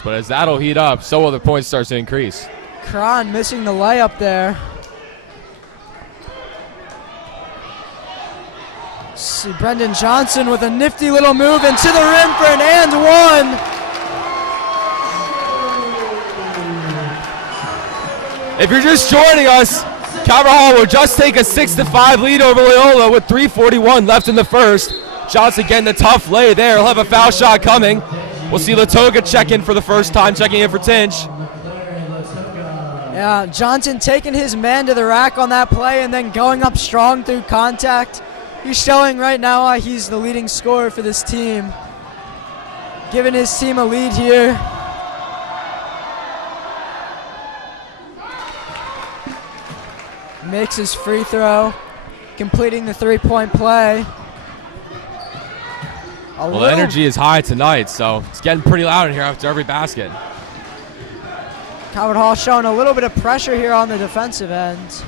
but as that'll heat up, so will the points start to increase. Cron missing the layup there. See Brendan Johnson with a nifty little move into the rim for an and one. If you're just joining us, Calvert Hall will just take a 6-5 lead over Loyola with 3:41 left in the first. Johnson getting the tough lay there. He'll have a foul shot coming. We'll see Latoga check in for the first time, checking in for Tinch. Yeah, Johnson taking his man to the rack on that play and then going up strong through contact. He's showing right now why he's the leading scorer for this team. Giving his team a lead here. Makes his free throw, completing the three-point play. Well, the energy is high tonight, so it's getting pretty loud in here after every basket. Calvert Hall showing a little bit of pressure here on the defensive end.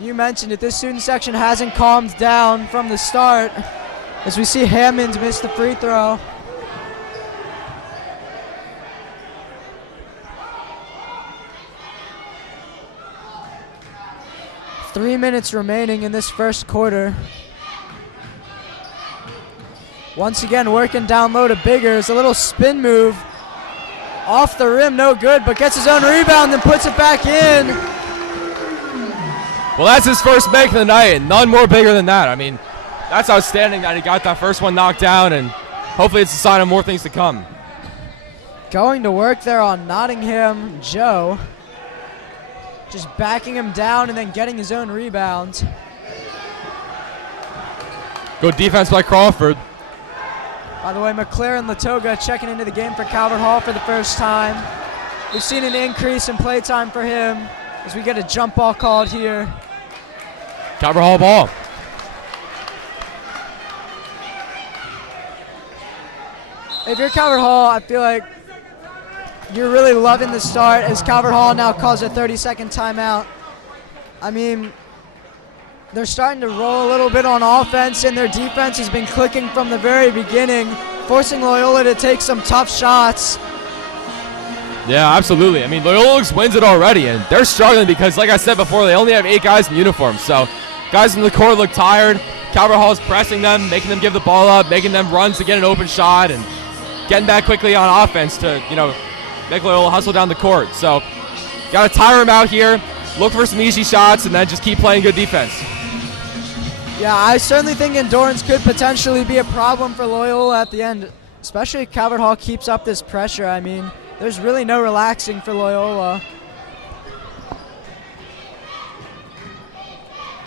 You mentioned it, this student section hasn't calmed down from the start as we see Hammond miss the free throw. Three minutes remaining in this first quarter. Once again, working down low to Biggers. A little spin move. Off the rim, no good, but gets his own rebound and puts it back in. Well, that's his first make of the night, and none more bigger than that. I mean, that's outstanding that he got that first one knocked down, and hopefully it's a sign of more things to come. Going to work there on Nottingham Joe. Just backing him down and then getting his own rebound. Good defense by Crawford. By the way, McLaren Latoga checking into the game for Calvert Hall for the first time. We've seen an increase in play time for him as we get a jump ball called here. Calvert Hall ball. If you're Calvert Hall, I feel like you're really loving the start as Calvert Hall now calls a 30-second timeout. I mean, they're starting to roll a little bit on offense, and their defense has been clicking from the very beginning, forcing Loyola to take some tough shots. Yeah, absolutely. I mean, Loyola wins it already, and they're struggling because, like I said before, they only have 8 guys in uniform. So guys in the court look tired. Calvert Hall's pressing them, making them give the ball up, making them runs to get an open shot, and getting back quickly on offense to, make Loyola hustle down the court. So got to tire them out here, look for some easy shots, and then just keep playing good defense. Yeah, I certainly think endurance could potentially be a problem for Loyola at the end, especially if Calvert Hall keeps up this pressure. I mean, there's really no relaxing for Loyola.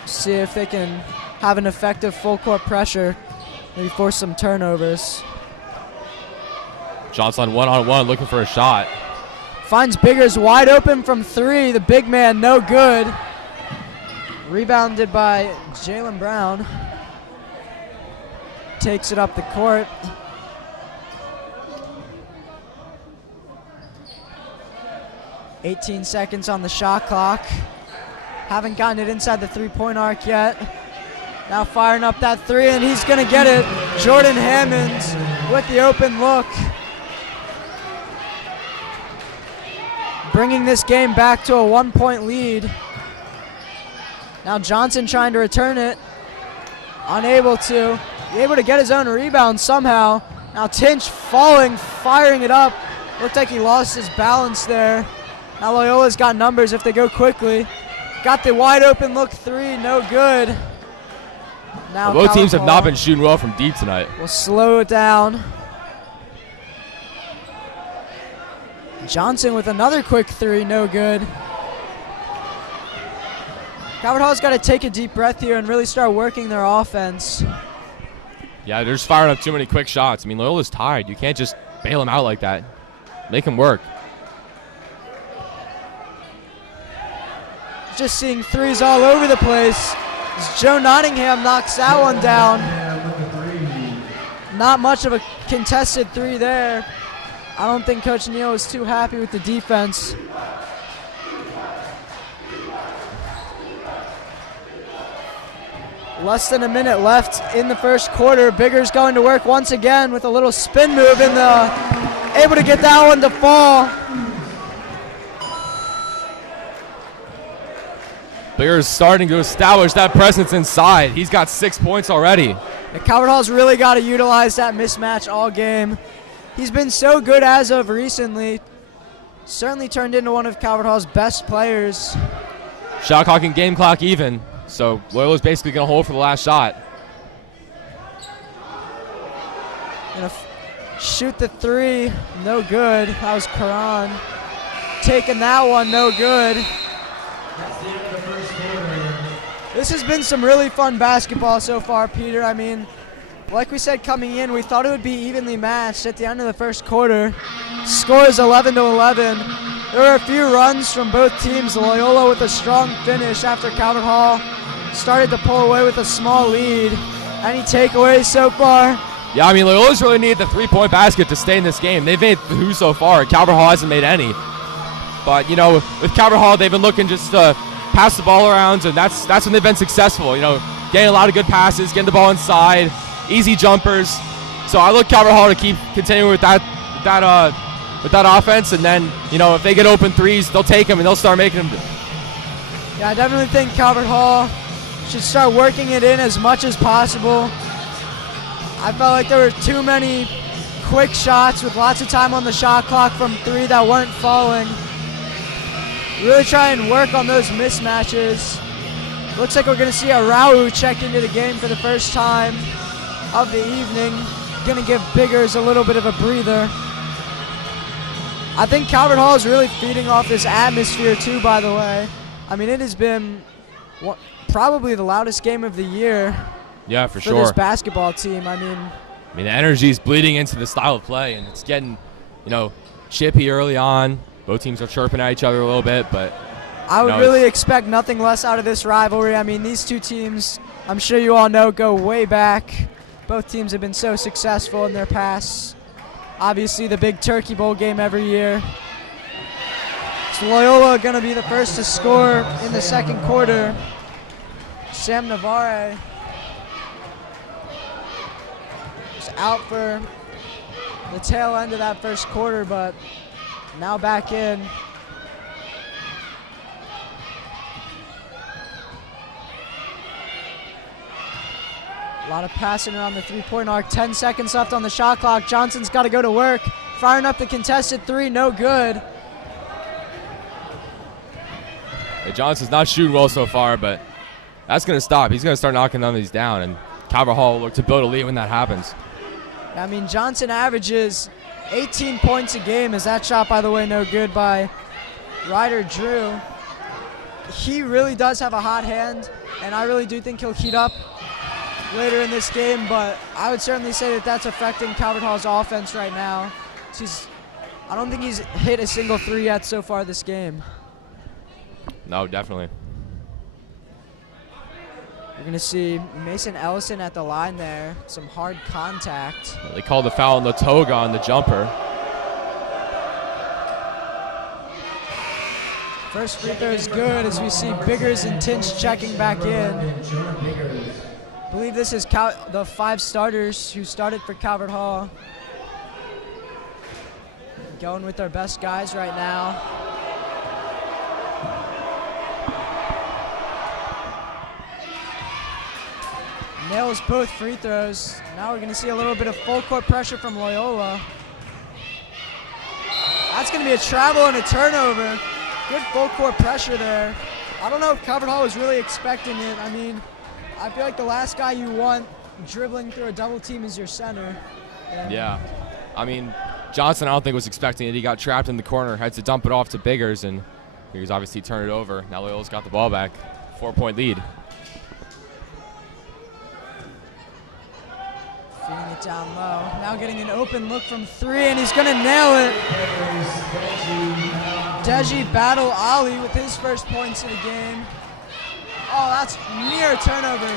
See if they can have an effective full court pressure, maybe force some turnovers. Johnson one-on-one looking for a shot. Finds Biggers wide open from 3. The big man, no good. Rebounded by Jalen Brown. Takes it up the court. "18 seconds on the shot clock. Haven't gotten it inside the three-point arc yet. Now firing up that 3, and he's going to get it. Jordan Hammond with the open look. Bringing this game back to a 1-point lead. Now Johnson trying to return it. Unable to. Able to get his own rebound somehow. Now Tinch falling, firing it up. Looked like he lost his balance there. Now Loyola's got numbers if they go quickly. Got the wide open look 3, no good. Now both teams have not been shooting well from deep tonight. We'll slow it down. Johnson with another quick 3, no good. Calvert Hall's got to take a deep breath here and really start working their offense. Yeah, they're just firing up too many quick shots. I mean, Loyola's tired. You can't just bail them out like that. Make them work. Just seeing 3s all over the place. As Joe Nottingham knocks that one down. Not much of a contested 3 there. I don't think Coach Neal is too happy with the defense. Less than a minute left in the first quarter. Biggers going to work once again with a little spin move in the able to get that one to fall. Bears starting to establish that presence inside. He's got 6 points already. Calvert Hall's really got to utilize that mismatch all game. He's been so good as of recently. Certainly turned into one of Calvert Hall's best players. Shot clock and game clock even. So Loyola's basically going to hold for the last shot. Gonna shoot the three, no good. That was Karan. Taking that one, no good. This has been some really fun basketball so far, Peter. I mean, like we said coming in, we thought it would be evenly matched at the end of the first quarter. Score is 11-11. There were a few runs from both teams. Loyola with a strong finish after Calvert Hall started to pull away with a small lead. Any takeaways so far? Yeah, I mean, Loyola's really needed the three-point basket to stay in this game. They've made two so far. Calvert Hall hasn't made any. But, you know, with Calvert Hall, they've been looking just to pass the ball around, and that's when they've been successful. You know, getting a lot of good passes, getting the ball inside, easy jumpers. So I look Calvert Hall to keep continuing with that offense, and then, you know, if they get open threes, they'll take them and they'll start making them. Yeah, I definitely think Calvert Hall should start working it in as much as possible. I felt like there were too many quick shots with lots of time on the shot clock from three that weren't falling. Really try and work on those mismatches. Looks like we're going to see a Rau check into the game for the first time of the evening. Going to give Biggers a little bit of a breather. I think Calvert Hall is really feeding off this atmosphere too, by the way. I mean, it has been probably the loudest game of the year. Yeah, for for sure. this basketball team. I mean, the energy is bleeding into the style of play, and it's getting, you know, chippy early on. Both teams are chirping at each other a little bit, but I would really expect nothing less out of this rivalry. I mean, these two teams, I'm sure you all know, go way back. Both teams have been so successful in their past. Obviously, the big Turkey Bowl game every year. So Loyola going to be the first to score in the second quarter. Sam Navarre was out for the tail end of that first quarter, but now back in. A lot of passing around the three-point arc. 10 seconds left on the shot clock. Johnson's got to go to work. Firing up the contested three, no good. Hey, Johnson's not shooting well so far, but that's going to stop. He's going to start knocking none of these down, and Calvert Hall will look to build a lead when that happens. I mean, Johnson averages 18 points a game. As that shot, by the way, no good by Ryder Drew. He really does have a hot hand, and I really do think he'll heat up later in this game, but I would certainly say that that's affecting Calvert Hall's offense right now. I don't think he's hit a single three yet so far this game. No, definitely. We're going to see Mason Ellison at the line there. Some hard contact. They called the foul on the toga on the jumper. First free throw is good as we see Biggers and Tinch checking back in. I believe this is the five starters who started for Calvert Hall. Going with their best guys right now. Nails both free throws. Now we're going to see a little bit of full court pressure from Loyola. That's going to be a travel and a turnover. Good full court pressure there. I don't know if Calvert Hall was really expecting it. I mean, I feel like the last guy you want dribbling through a double team is your center. Yeah. I mean, Johnson I don't think was expecting it. He got trapped in the corner, had to dump it off to Biggers, and Biggers obviously turned it over. Now Loyola's got the ball back. 4-point lead. Feeding it down low. Now getting an open look from three, and he's going to nail it. Deji Battle Ali with his first points of the game. Oh, that's near turnover.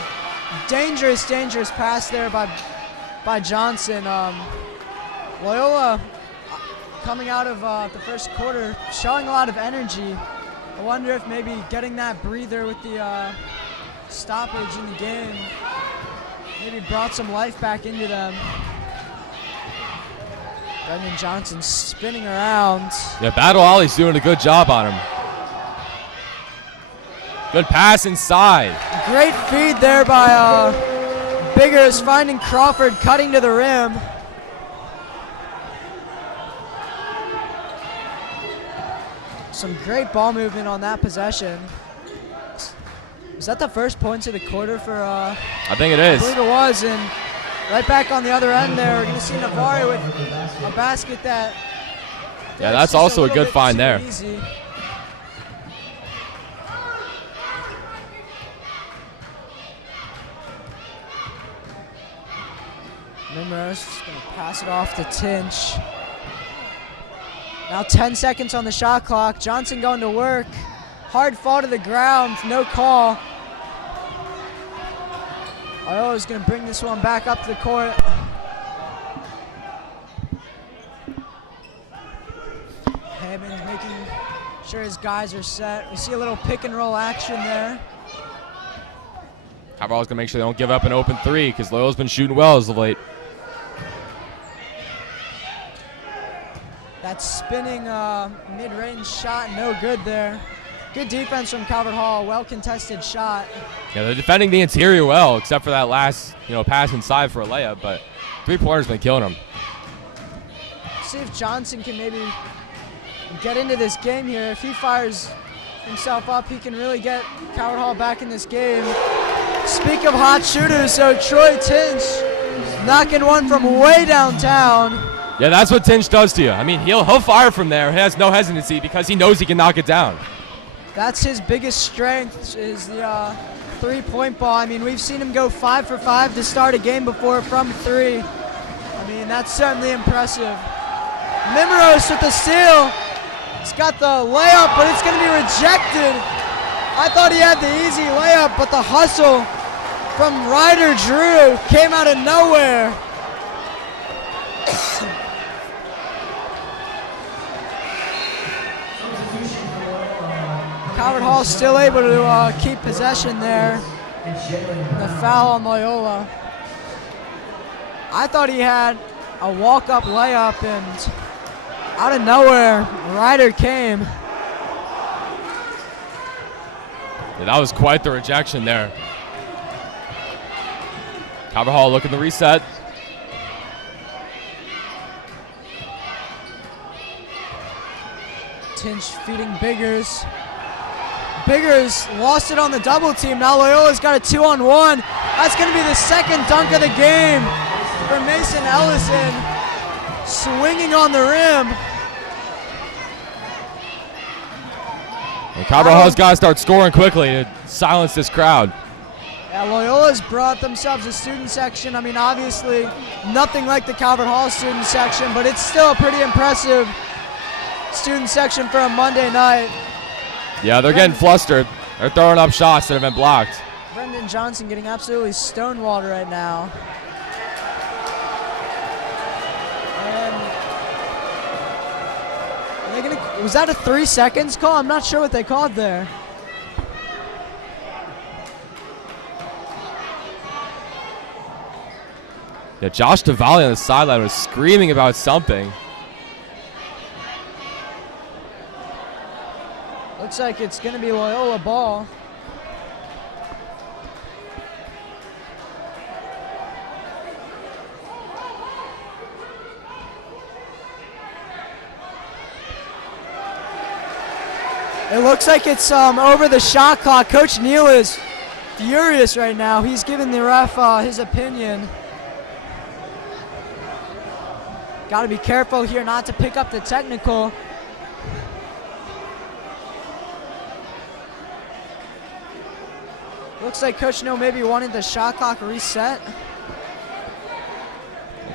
Dangerous, dangerous pass there by Johnson. Loyola coming out of the first quarter, showing a lot of energy. I wonder if maybe getting that breather with the stoppage in the game maybe brought some life back into them. Brendan Johnson spinning around. Yeah, Battle Ollie's doing a good job on him. Good pass inside. Great feed there by Biggers, finding Crawford, cutting to the rim. Some great ball movement on that possession. Was that the first points of the quarter for I think it is. I believe it was, and right back on the other end there, we're going to see Navari with a basket that... Yeah, that's also a good find there. Easy. Nimros is going to pass it off to Tinch. Now 10 seconds on the shot clock. Johnson going to work. Hard fall to the ground, no call. Loyola is going to bring this one back up to the court. Hammond making sure his guys are set. We see a little pick and roll action there. Caval's going to make sure they don't give up an open three because Loyola's been shooting well as of late. That spinning mid-range shot, no good there. Good defense from Calvert Hall, well-contested shot. Yeah, they're defending the interior well, except for that last, pass inside for a layup, but three-pointer's been killing them. See if Johnson can maybe get into this game here. If he fires himself up, he can really get Calvert Hall back in this game. Speak of hot shooters, so Troy Tinch knocking one from way downtown. Yeah, that's what Tinch does to you. I mean, he'll fire from there. He has no hesitancy because he knows he can knock it down. That's his biggest strength, is the three-point ball. I mean, we've seen him go 5 for 5 to start a game before from three. I mean, that's certainly impressive. Mimros with the steal. He's got the layup, but it's going to be rejected. I thought he had the easy layup, but the hustle from Ryder Drew came out of nowhere. Calvert Hall still able to keep possession there. The foul on Loyola. I thought he had a walk-up layup, and out of nowhere, Ryder came. Yeah, that was quite the rejection there. Calvert Hall looking to reset. Tinch feeding Biggers. Biggers lost it on the double team. Now Loyola's got a 2-on-1. That's going to be the second dunk of the game for Mason Ellison. Swinging on the rim. And Calvert Hall's got to start scoring quickly to silence this crowd. Yeah, Loyola's brought themselves a student section. I mean, obviously, nothing like the Calvert Hall student section, but it's still a pretty impressive student section for a Monday night. Yeah, they're getting flustered. They're throwing up shots that have been blocked. Brendan Johnson getting absolutely stonewalled right now. And was that a 3 seconds call? I'm not sure what they called there. Yeah, Josh Tavalli on the sideline was screaming about something. Looks like it's going to be Loyola ball. It looks like it's over the shot clock. Coach Neal is furious right now. He's giving the ref his opinion. Got to be careful here not to pick up the technical. Looks like Coach No maybe wanted the shot clock reset.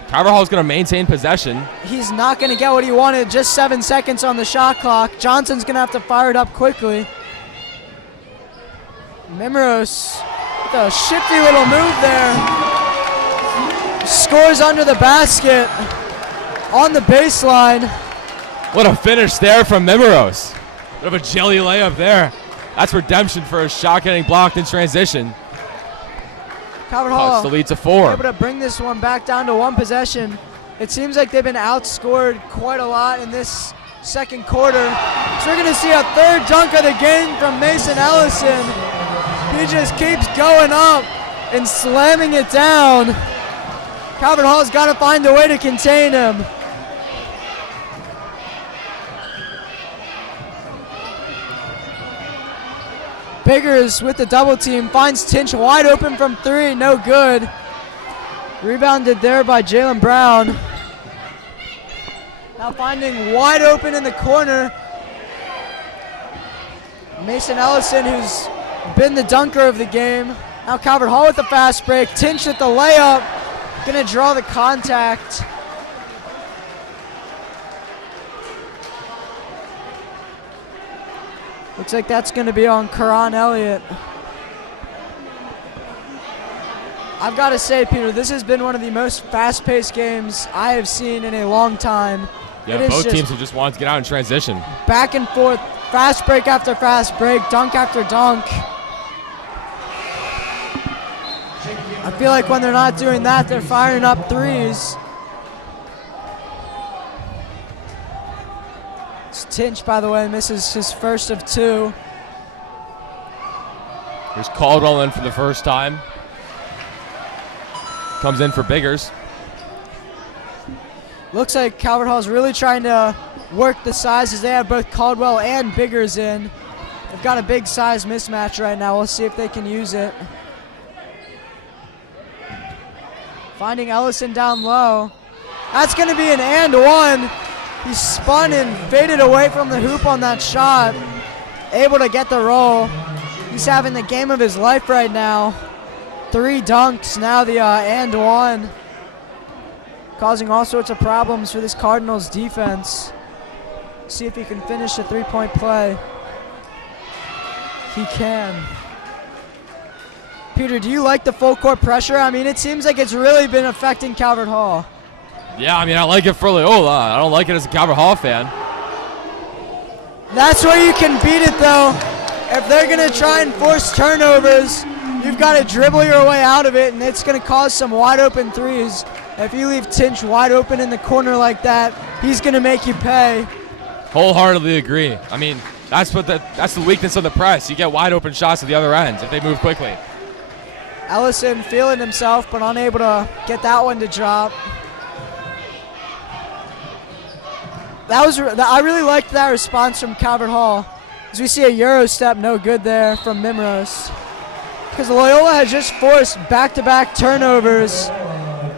Calvert Hall's going to maintain possession. He's not going to get what he wanted. Just 7 seconds on the shot clock. Johnson's going to have to fire it up quickly. Mimros with a shifty little move there. Scores under the basket on the baseline. What a finish there from Mimros. Bit of a jelly layup there. That's redemption for a shot getting blocked in transition. Calvert Hall the lead to 4. able to bring this one back down to one possession. It seems like they've been outscored quite a lot in this second quarter. So we're going to see a third dunk of the game from Mason Ellison. He just keeps going up and slamming it down. Calvert Hall's got to find a way to contain him. Biggers with the double team finds Tinch wide open from three, no good. Rebounded there by Jalen Brown. Now finding wide open in the corner, Mason Ellison, who's been the dunker of the game. Now Calvert Hall with the fast break. Tinch with the layup. Gonna draw the contact. Looks like that's gonna be on Karan Elliott. I've got to say, Peter, this has been one of the most fast-paced games I have seen in a long time. Yeah, both teams have just wanted to get out in transition. Back and forth, fast break after fast break, dunk after dunk. I feel like when they're not doing that, they're firing up threes. Tinch, by the way, misses his first of two. Here's Caldwell in for the first time. Comes in for Biggers. Looks like Calvert Hall's really trying to work the size as they have both Caldwell and Biggers in. They've got a big size mismatch right now. We'll see if they can use it. Finding Ellison down low. That's going to be an and one. He spun and faded away from the hoop on that shot. Able to get the roll. He's having the game of his life right now. 3 dunks, now the and one. Causing all sorts of problems for this Cardinals defense. See if he can finish a 3-point play. He can. Peter, do you like the full court pressure? I mean, it seems like it's really been affecting Calvert Hall. Yeah, I mean, I like it for Loyola. I don't like it as a Calvert Hall fan. That's where you can beat it, though. If they're going to try and force turnovers, you've got to dribble your way out of it, and it's going to cause some wide open threes. If you leave Tinch wide open in the corner like that, he's going to make you pay. Wholeheartedly agree. I mean, that's the weakness of the press. You get wide open shots at the other end if they move quickly. Ellison feeling himself, but unable to get that one to drop. I really liked that response from Calvert Hall. As we see a Euro step, no good there from Mimros. Because Loyola had just forced back-to-back turnovers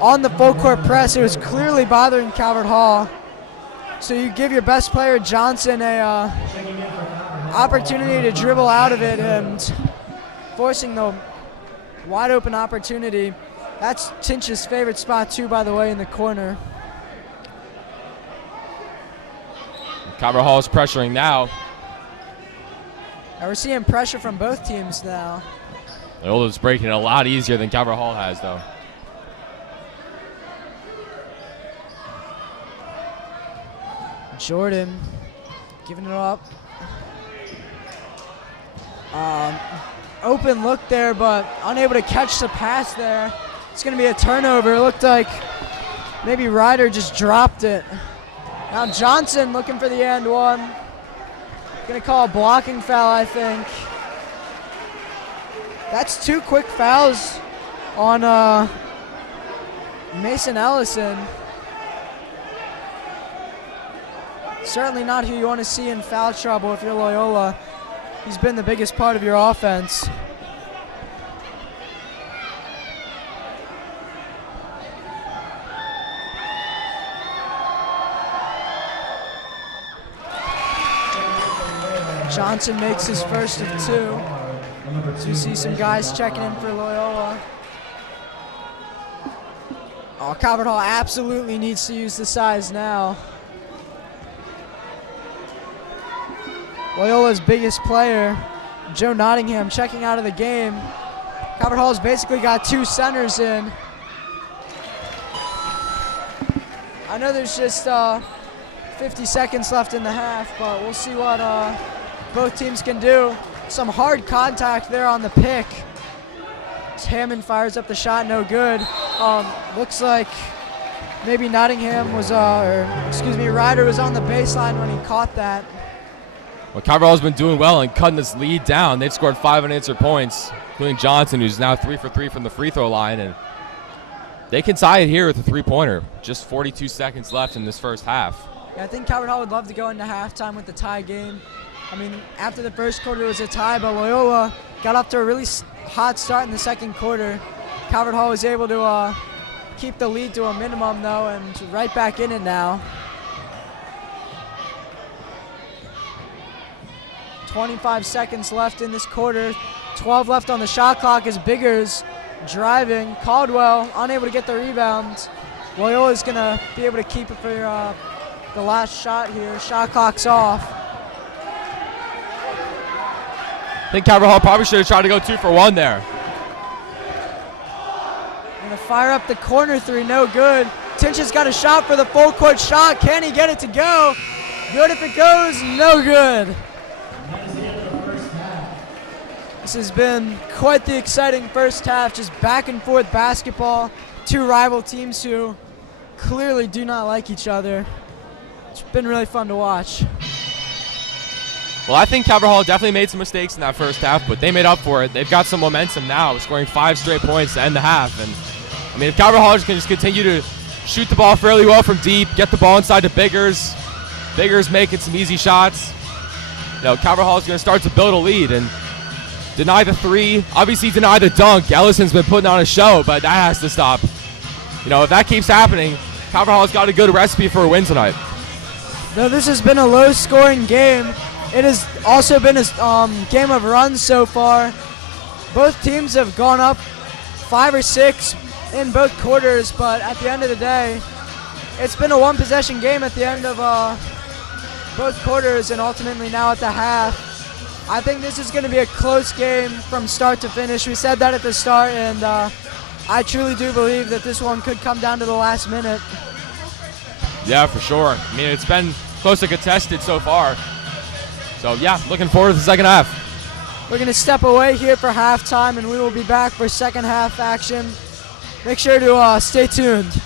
on the full court press. It was clearly bothering Calvert Hall. So you give your best player Johnson a opportunity to dribble out of it and forcing the wide open opportunity. That's Tinch's favorite spot too, by the way, in the corner. Calvert Hall is pressuring now. And we're seeing pressure from both teams now. Loyola's breaking it a lot easier than Calvert Hall has, though. Jordan giving it up. Open look there, but unable to catch the pass there. It's going to be a turnover. It looked like maybe Ryder just dropped it. Now Johnson looking for the and one. Going to call a blocking foul, I think. That's 2 quick fouls on Mason Ellison. Certainly not who you want to see in foul trouble if you're Loyola. He's been the biggest part of your offense. Johnson makes his first of 2. So you see some guys checking in for Loyola. Oh, Calvert Hall absolutely needs to use the size now. Loyola's biggest player, Joe Nottingham, checking out of the game. Calvert Hall's basically got 2 centers in. I know there's just 50 seconds left in the half, but we'll see what both teams can do. Some hard contact there on the pick. Hammond fires up the shot, no good. Looks like maybe Nottingham was, Ryder was on the baseline when he caught that. Well, Calvert Hall's been doing well and cutting this lead down. They've scored 5 unanswered points, including Johnson, who's now 3 for 3 from the free throw line, and they can tie it here with a three-pointer. Just 42 seconds left in this first half. Yeah, I think Calvert Hall would love to go into halftime with the tie game. I mean, after the first quarter it was a tie, but Loyola got off to a really hot start in the second quarter. Calvert Hall was able to keep the lead to a minimum, though, and right back in it now. 25 seconds left in this quarter. 12 left on the shot clock as Biggers driving. Caldwell unable to get the rebound. Loyola's going to be able to keep it for the last shot here. Shot clock's off. I think Calvert Hall probably should have tried to go 2 for 1 there. Going to fire up the corner three, no good. Tinch has got a shot for the full court shot. Can he get it to go? Good if it goes, no good. This has been quite the exciting first half, just back and forth basketball. Two rival teams who clearly do not like each other. It's been really fun to watch. Well, I think Calvert Hall definitely made some mistakes in that first half, but they made up for it. They've got some momentum now, scoring 5 straight points to end the half. And I mean, if Calvert Hall can just continue to shoot the ball fairly well from deep, get the ball inside to Biggers, Biggers making some easy shots, Calvert Hall is going to start to build a lead and deny the three, obviously deny the dunk. Ellison's been putting on a show, but that has to stop. If that keeps happening, Calvert Hall's got a good recipe for a win tonight. Though this has been a low-scoring game, it has also been a game of runs so far. Both teams have gone up 5 or 6 in both quarters, but at the end of the day, it's been a one-possession game at the end of both quarters and ultimately now at the half. I think this is going to be a close game from start to finish. We said that at the start, and I truly do believe that this one could come down to the last minute. Yeah, for sure. I mean, it's been close to contested so far. So, yeah, looking forward to the second half. We're going to step away here for halftime, and we will be back for second half action. Make sure to stay tuned.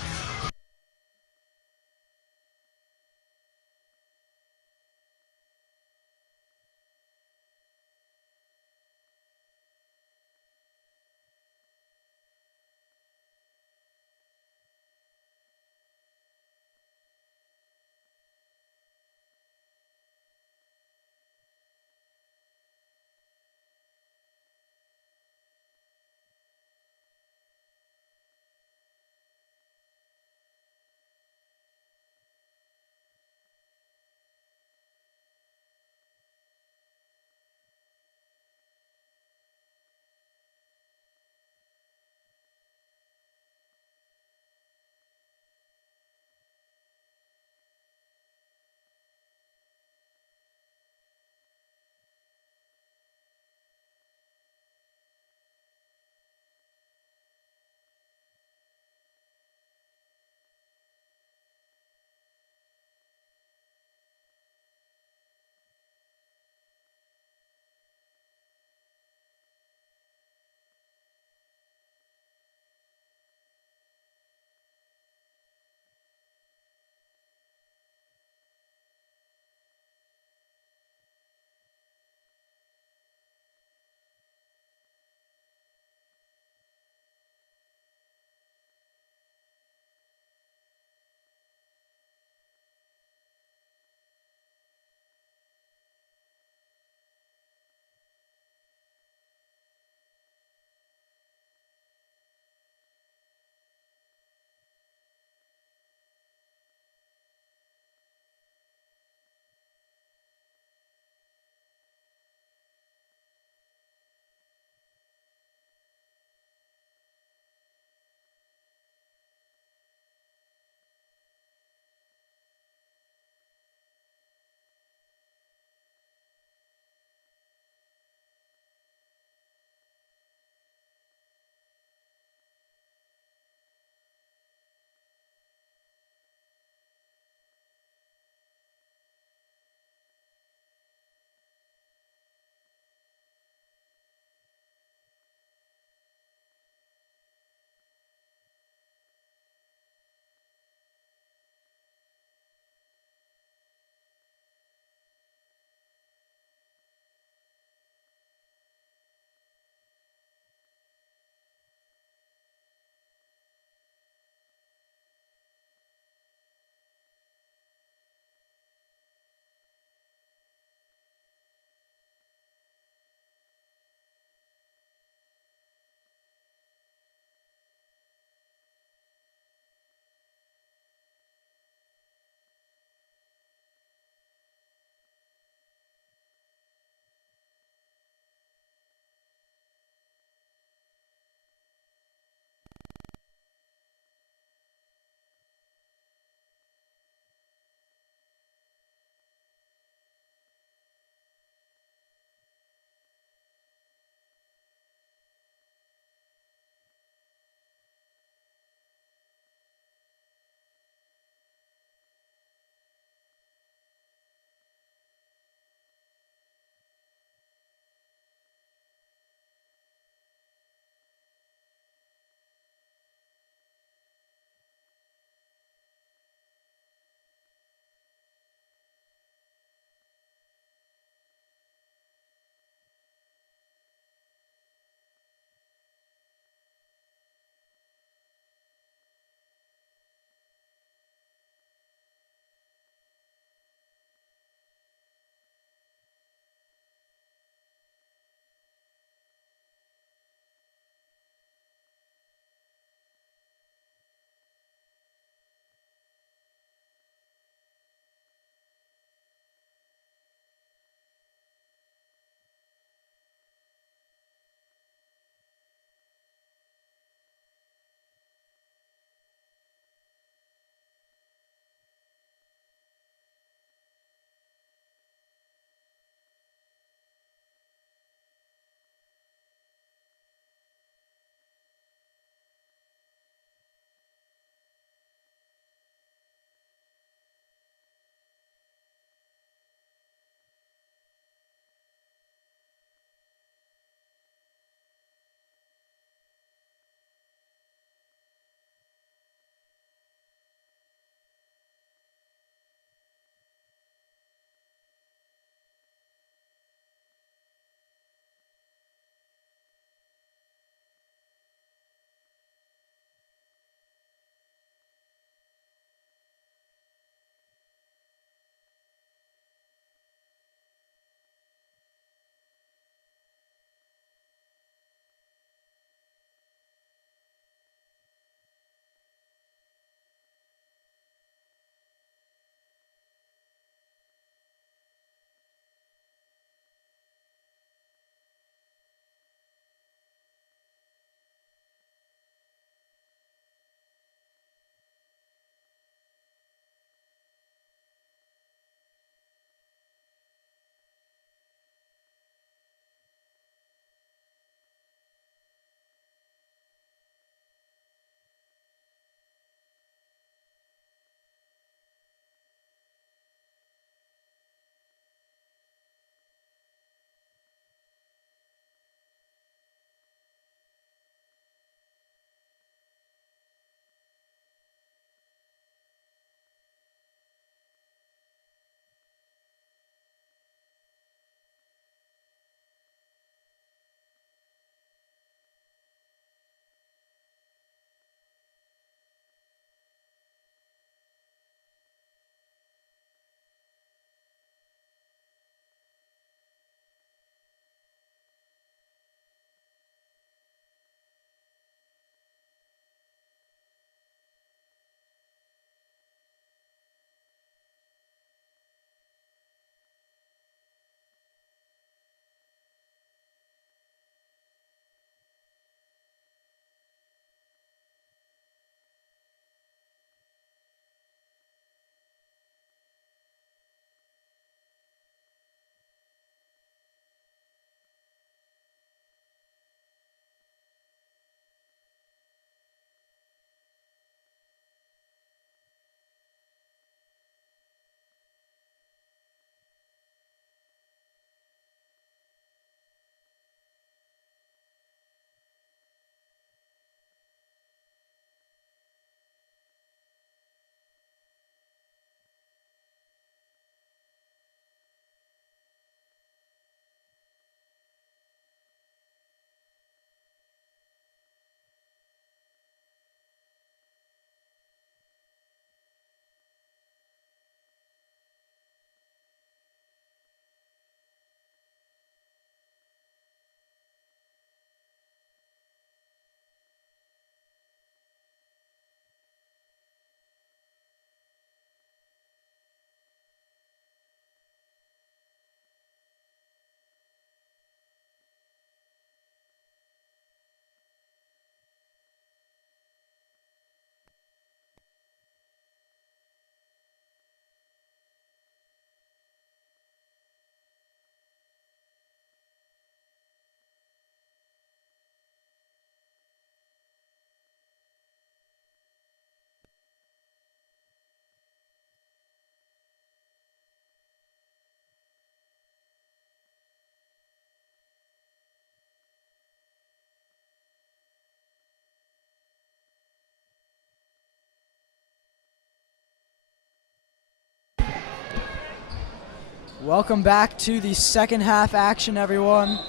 Welcome back to the second half action, everyone.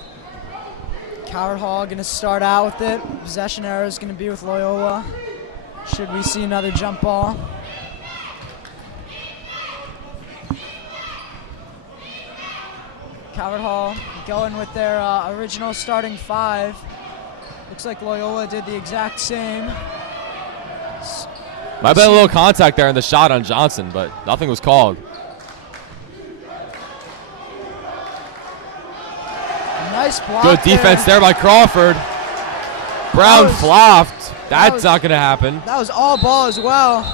Coward Hall going to start out with it. Possession arrow is going to be with Loyola. Should we see another jump ball? Coward Hall going with their original starting 5. Looks like Loyola did the exact same. Might have been a little contact there in the shot on Johnson, but nothing was called. Nice block. Good defense there by Crawford. Brown flopped. That's not going to happen. That was all ball as well.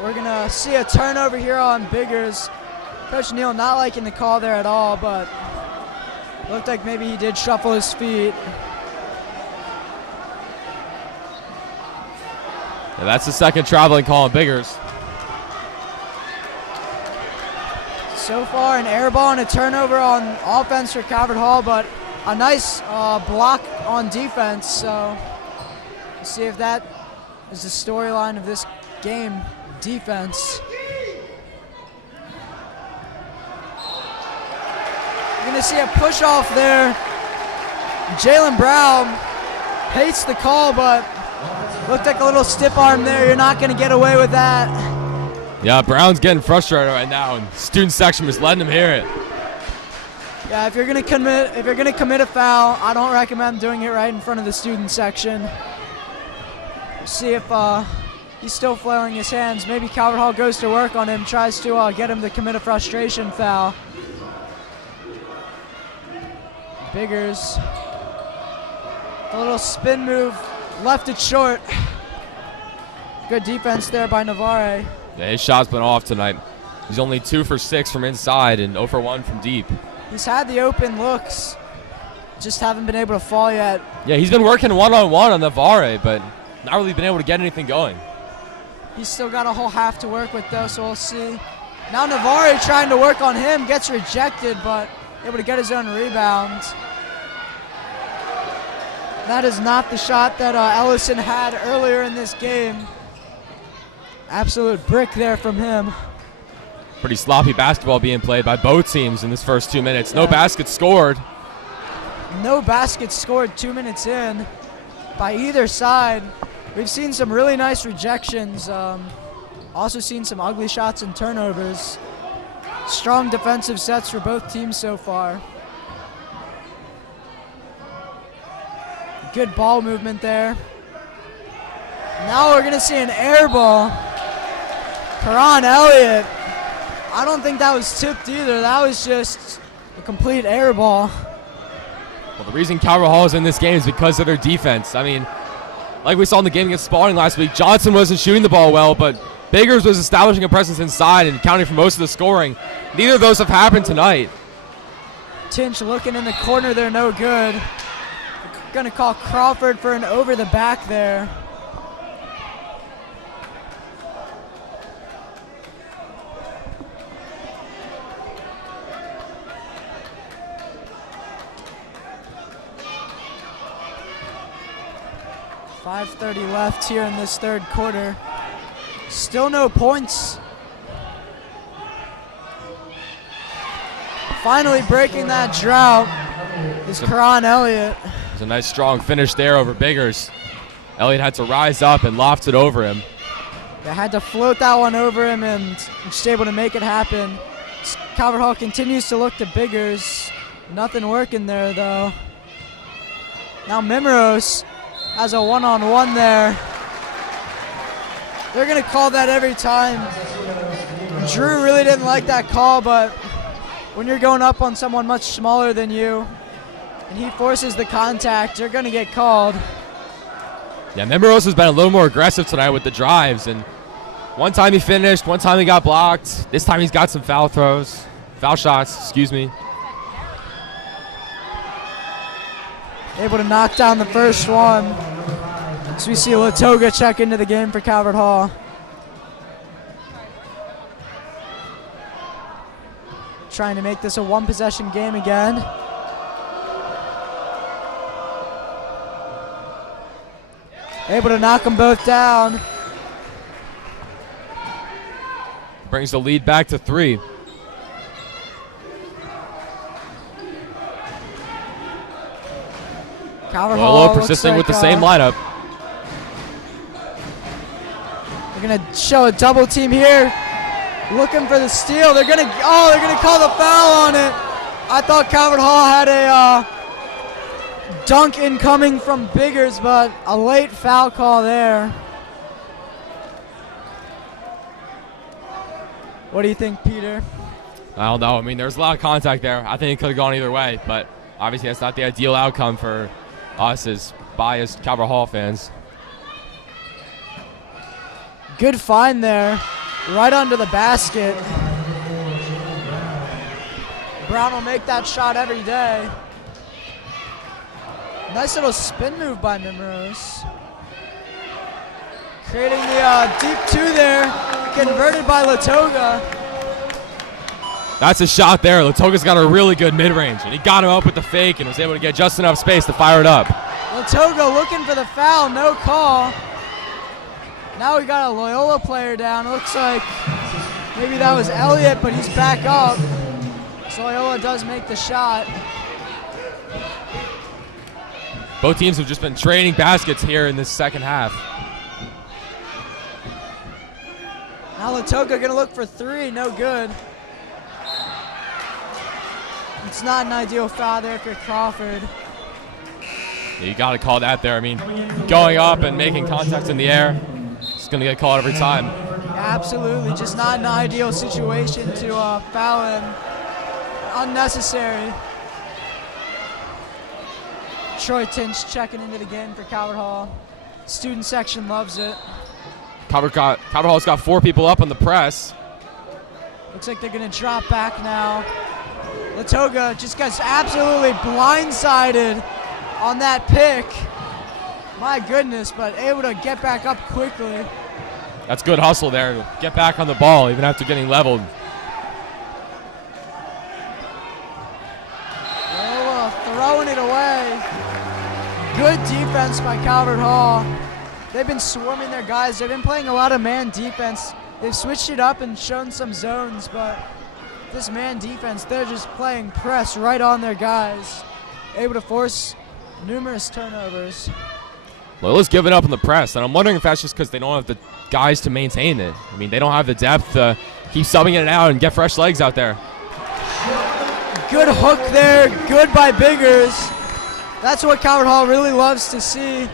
We're going to see a turnover here on Biggers. Coach Neal not liking the call there at all, but looked like maybe he did shuffle his feet. Yeah, that's the second traveling call on Biggers. So far, an air ball and a turnover on offense for Coward Hall, but a nice block on defense. So we'll see if that is the storyline of this game, defense. You're going to see a push off there. Jalen Brown hates the call, but looked like a little stiff arm there. You're not going to get away with that. Yeah, Brown's getting frustrated right now, and student section was letting him hear it. Yeah, if you're gonna commit a foul, I don't recommend doing it right in front of the student section. See if he's still flailing his hands. Maybe Coward Hall goes to work on him, tries to get him to commit a frustration foul. Biggers, a little spin move, left it short. Good defense there by Navarre. Yeah, his shot's been off tonight. He's only 2 for 6 from inside and 0 for 1 from deep. He's had the open looks, just haven't been able to fall yet. Yeah, he's been working one-on-one on Navarre, but not really been able to get anything going. He's still got a whole half to work with, though, so we'll see. Now Navarre trying to work on him, gets rejected, but able to get his own rebound. That is not the shot that Ellison had earlier in this game. Absolute brick there from him. Pretty sloppy basketball being played by both teams in this first 2 minutes. No baskets scored. No baskets scored 2 minutes in by either side. We've seen some really nice rejections. Also seen some ugly shots and turnovers. Strong defensive sets for both teams so far. Good ball movement there. Now we're going to see an air ball. Karan Elliott. I don't think that was tipped either. That was just a complete air ball. Well, the reason Coward Hall is in this game is because of their defense. I mean, like we saw in the game against Spalding last week, Johnson wasn't shooting the ball well, but Biggers was establishing a presence inside and accounting for most of the scoring. Neither of those have happened tonight. Tinch looking in the corner there, no good. Going to call Crawford for an over the back there. .5:30 left here in this third quarter. Still no points. Finally breaking that drought is Karan Elliott. It's a nice strong finish there over Biggers. Elliott had to rise up and loft it over him. They had to float that one over him and just able to make it happen. Calvert Hall continues to look to Biggers. Nothing working there though. Now Mimeros has a one-on-one there. They're going to call that every time. Drew really didn't like that call, but when you're going up on someone much smaller than you and he forces the contact, you're going to get called. Yeah, Mimeros has been a little more aggressive tonight with the drives, and one time he finished, one time he got blocked. This time he's got some foul shots, excuse me. Able to knock down the first one. So we see Latoga check into the game for Calvert Hall. Trying to make this a one-possession game again. Able to knock them both down. Brings the lead back to 3. Loyola persisting with the same lineup. They're gonna show a double team here, looking for the steal. They're gonna call the foul on it. I thought Calvert Hall had a dunk incoming from Biggers, but a late foul call there. What do you think, Peter? I don't know. I mean, there's a lot of contact there. I think it could have gone either way, but obviously that's not the ideal outcome for us as biased Calvert Hall fans. Good find there, right under the basket. Brown will make that shot every day. Nice little spin move by Mimrose. Creating the deep 2 there, converted by Latoga. That's a shot there. Latoga's got a really good mid-range, and he got him up with the fake and was able to get just enough space to fire it up. Latoga looking for the foul, no call. Now we got a Loyola player down. It looks like maybe that was Elliott, but he's back up. So Loyola does make the shot. Both teams have just been trading baskets here in this second half. Now Latoga gonna look for 3, no good. It's not an ideal foul there for Crawford. Yeah, you got to call that there. I mean, going up and making contact in the air, it's going to get called every time. Absolutely, just not an ideal situation to foul him. Unnecessary. Troy Tinch checking into the game for Calvert Hall. Student section loves it. Calvert Hall's got 4 people up on the press. Looks like they're going to drop back now. Latoga just gets absolutely blindsided on that pick. My goodness, but able to get back up quickly. That's good hustle there. Get back on the ball even after getting leveled. Loyola throwing it away. Good defense by Calvert Hall. They've been swarming their guys. They've been playing a lot of man defense. They've switched it up and shown some zones, but this man defense, they're just playing press right on their guys. Able to force numerous turnovers. Loyola's giving up on the press, and I'm wondering if that's just because they don't have the guys to maintain it. I mean, they don't have the depth to keep subbing it out and get fresh legs out there. Good hook there, good by Biggers. That's what Calvert Hall really loves to see.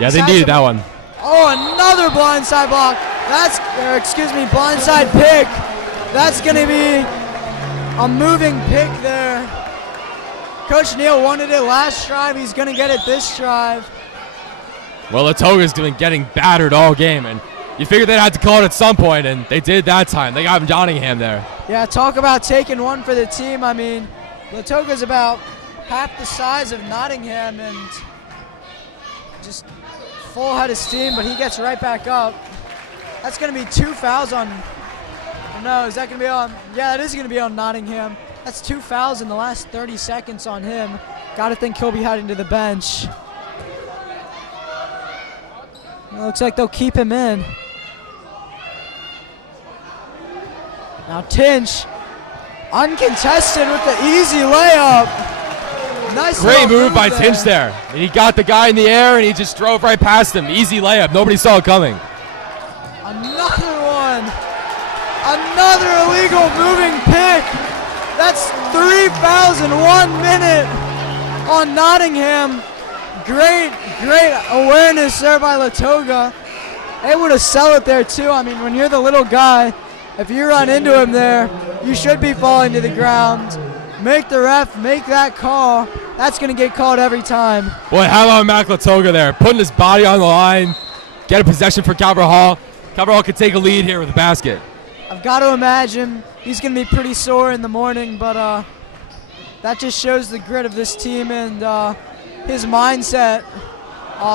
Yeah, they needed that one. Oh, another blindside block. Blindside pick. That's going to be a moving pick there. Coach Neal wanted it last drive. He's going to get it this drive. Well, Latoga's been getting battered all game, and you figured they'd have to call it at some point, and they did that time. They got Nottingham there. Yeah, talk about taking one for the team. I mean, Latoga's about half the size of Nottingham and just full head of steam, but he gets right back up. That's going to be 2 fouls on, no, is that going to be on, yeah, that is going to be on Nottingham. That's 2 fouls in the last 30 seconds on him. Got to think he'll be heading to the bench. It looks like they'll keep him in. Now Tinch, uncontested with the easy layup. Nice Great move by there. Tinch there. He got the guy in the air and he just drove right past him. Easy layup. Nobody saw it coming. Another one. Another illegal moving pick. That's 3 fouls in 1 minute on Nottingham. Great awareness there by Latoga. Able to sell it there too. I mean, when you're the little guy, if you run into him there, you should be falling to the ground. Make the ref make that call. That's going to get called every time. Boy, how about Mac Latoga there? Putting his body on the line. Get a possession for Calvert Hall. Calvert Hall could take a lead here with a basket. I've got to imagine he's going to be pretty sore in the morning, but that just shows the grit of this team and his mindset.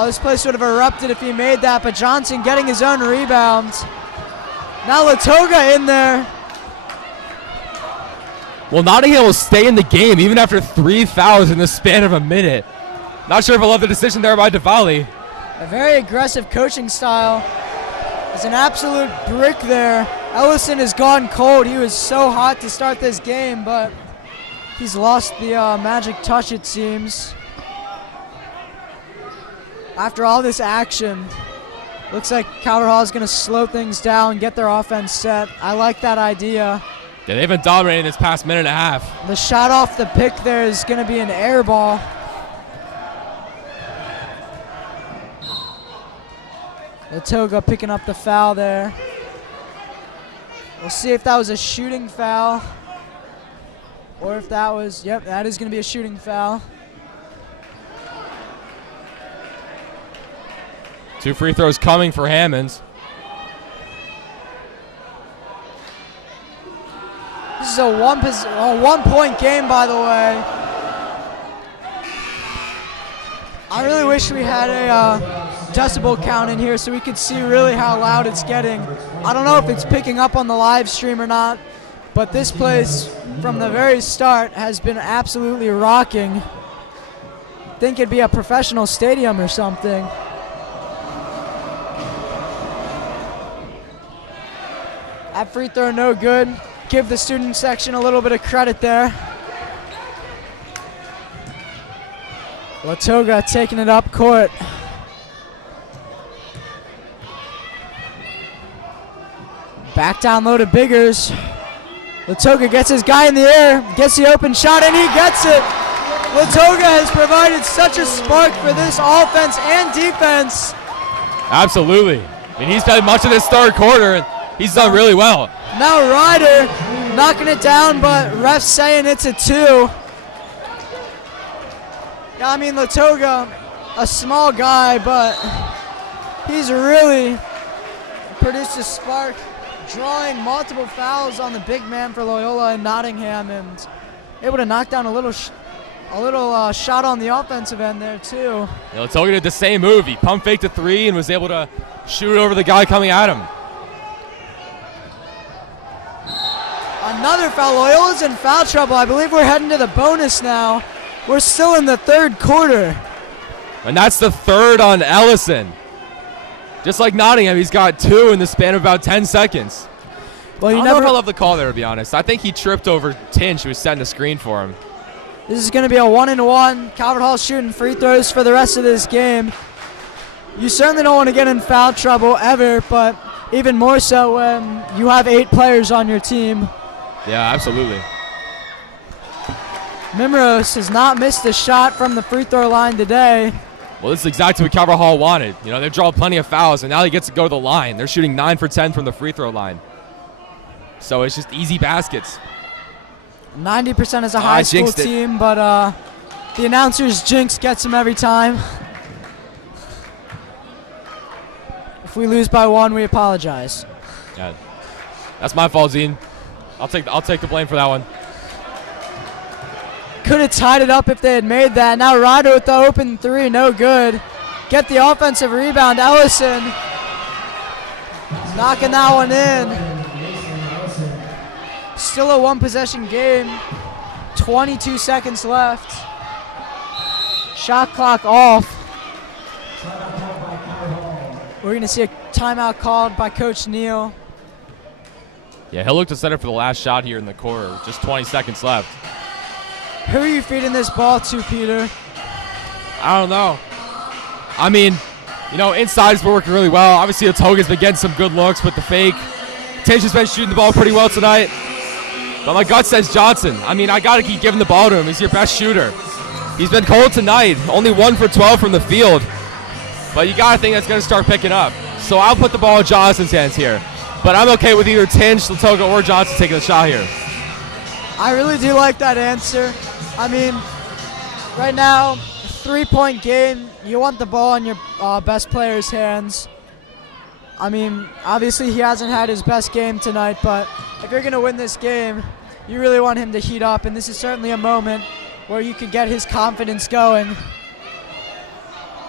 This place would have erupted if he made that, but Johnson getting his own rebound. Now Latoga in there. Well, Nottingham will stay in the game even after 3 fouls in the span of a minute. Not sure if I love the decision there by Diwali. A very aggressive coaching style. It's an absolute brick there Ellison has gone cold. He was so hot to start this game, but he's lost the magic touch, it seems. After all this action, looks like Calvert Hall is going to slow things down, get their offense set. I like that idea. Yeah, they've been dominating this past minute and a half. The shot off the pick there is going to be an air ball. Latoga picking up the foul there. We'll see if that was a shooting foul or if that was, yep, that is going to be a shooting foul. 2 free throws coming for Hammonds. This is a one-point game, by the way. I really wish we had a decibel count in here so we could see really how loud it's getting. I don't know if it's picking up on the live stream or not, but this place from the very start has been absolutely rocking. I think it'd be a professional stadium or something. That free throw no good. Give the student section a little bit of credit there. Latoga taking it up court. Back down low to Biggers. Latoga gets his guy in the air, gets the open shot, and he gets it. Latoga has provided such a spark for this offense and defense. Absolutely. I mean, he's played much of this third quarter, and he's done really well. Now Ryder knocking it down, but refs saying it's a 2. Yeah, I mean, Latoga, a small guy, but he's really produced a spark, drawing multiple fouls on the big man for Loyola and Nottingham, and able to knock down a little shot on the offensive end there too. Yeah, Latoga did the same move. He pump faked a 3 and was able to shoot it over the guy coming at him. Another foul. Loyola's in foul trouble. I believe we're heading to the bonus now. We're still in the third quarter. And that's the 3rd on Ellison. Just like Nottingham, he's got 2 in the span of about 10 seconds. Well, I don't know if I love the call there, to be honest. I think he tripped over Tinch, who was setting a screen for him. This is going to be a 1-and-1. Calvert Hall shooting free throws for the rest of this game. You certainly don't want to get in foul trouble ever, but even more so when you have 8 players on your team. Yeah, absolutely. Mimros has not missed a shot from the free throw line today. Well, this is exactly what Calvert Hall wanted. You know, they've drawn plenty of fouls, and now he gets to go to the line. They're shooting 9 for 10 from the free throw line. So it's just easy baskets. 90% is a high school team, but the announcer's jinx gets him every time. If we lose by 1, we apologize. Yeah, that's my fault, Zine. I'll take the blame for that one. Could have tied it up if they had made that. Now Ryder with the open 3, no good. Get the offensive rebound. Ellison knocking that one in. Still a 1-possession game. 22 seconds left. Shot clock off. We're going to see a timeout called by Coach Neal. Yeah, he'll look to set it for the last shot here in the quarter. Just 20 seconds left. Who are you feeding this ball to, Peter? I don't know. I mean, you know, inside's been working really well. Obviously, Latoga's been getting some good looks with the fake. Tinch has been shooting the ball pretty well tonight. But my gut says Johnson. I mean, I got to keep giving the ball to him. He's your best shooter. He's been cold tonight. Only 1 for 12 from the field. But you got to think that's going to start picking up. So I'll put the ball in Johnson's hands here. But I'm okay with either Tinch, Latoga, or Johnson taking the shot here. I really do like that answer. I mean, right now, 3-point game, you want the ball in your best player's hands. I mean, obviously he hasn't had his best game tonight, but if you're going to win this game, you really want him to heat up, and this is certainly a moment where you can get his confidence going.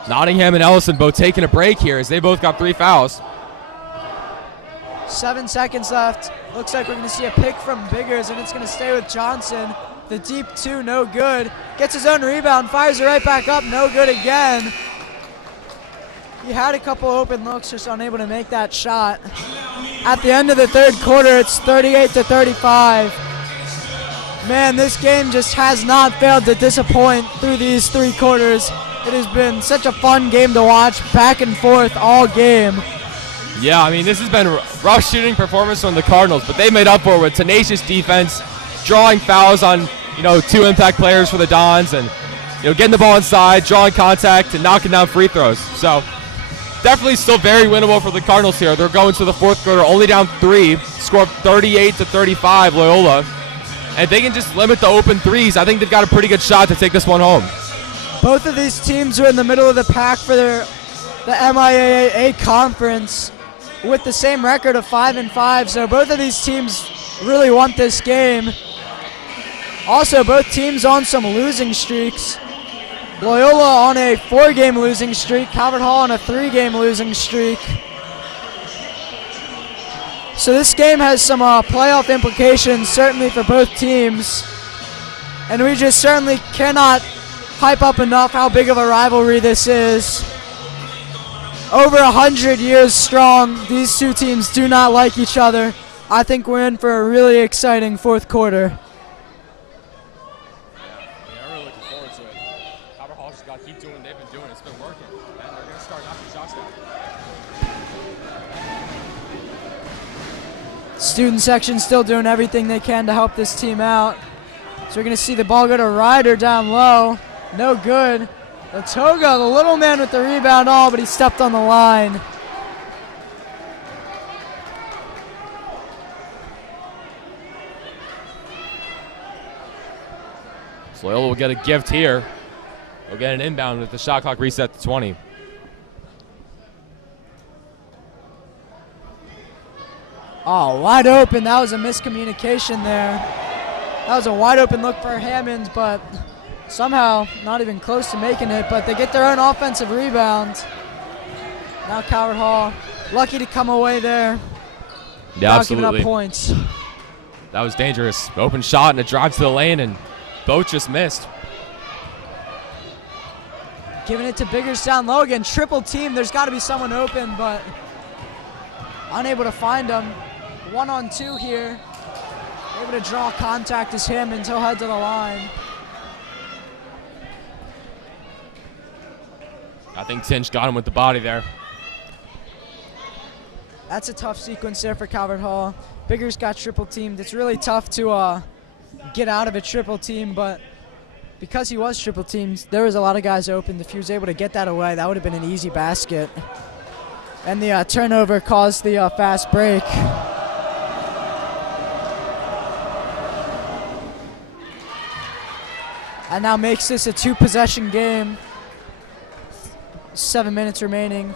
Nottingham and Ellison both taking a break here as they both got 3 fouls. 7 seconds left. Looks like we're going to see a pick from Biggers, and it's going to stay with Johnson. The deep 2, no good. Gets his own rebound, fires it right back up, no good again. He had a couple open looks, just unable to make that shot. At the end of the third quarter, it's 38-35. Man, this game just has not failed to disappoint through these 3 quarters. It has been such a fun game to watch, back and forth all game. Yeah, I mean, this has been a rough shooting performance from the Cardinals, but they made up for it with tenacious defense, drawing fouls on, 2 impact players for the Dons, and, getting the ball inside, drawing contact, and knocking down free throws. So, definitely still very winnable for the Cardinals here. They're going to the fourth quarter only down 3, scored 38-35 Loyola. And if they can just limit the open threes, I think they've got a pretty good shot to take this one home. Both of these teams are in the middle of the pack for the MIAA conference with the same record of 5-5. So both of these teams really want this game. Also, both teams on some losing streaks. Loyola on a 4-game losing streak, Calvert Hall on a 3-game losing streak. So this game has some playoff implications, certainly for both teams. And we just certainly cannot hype up enough how big of a rivalry this is. Over 100 years strong, these 2 teams do not like each other. I think we're in for a really exciting fourth quarter. I'm really looking forward to it. Calvert Hall's just got to keep doing what they've been doing. It's been working. And they're going to start knocking shots down. Student section still doing everything they can to help this team out. So we're going to see the ball go to Ryder down low. No good. Latoga, the little man with the rebound, but he stepped on the line. So Loyola will get a gift here. They'll get an inbound with the shot clock reset to 20. Oh, wide open. That was a miscommunication there. That was a wide open look for Hammond, but somehow not even close to making it. But they get their own offensive rebound. Now Calvert Hall lucky to come away there. Yeah, not giving absolutely. up points. That was dangerous. Open shot and a drive to the lane, and both just missed. Giving it to Biggers down low again. Triple team. There's got to be someone open, but unable to find him. 1-on-2 here. Able to draw contact is Hammond. He'll head to the line. I think Tinch got him with the body there. That's a tough sequence there for Calvert Hall. Biggers got triple teamed. It's really tough to get out of a triple team, but because he was triple teamed, there was a lot of guys open. If he was able to get that away, that would have been an easy basket. And the turnover caused the fast break. And now makes this a 2-possession game. 7 minutes remaining.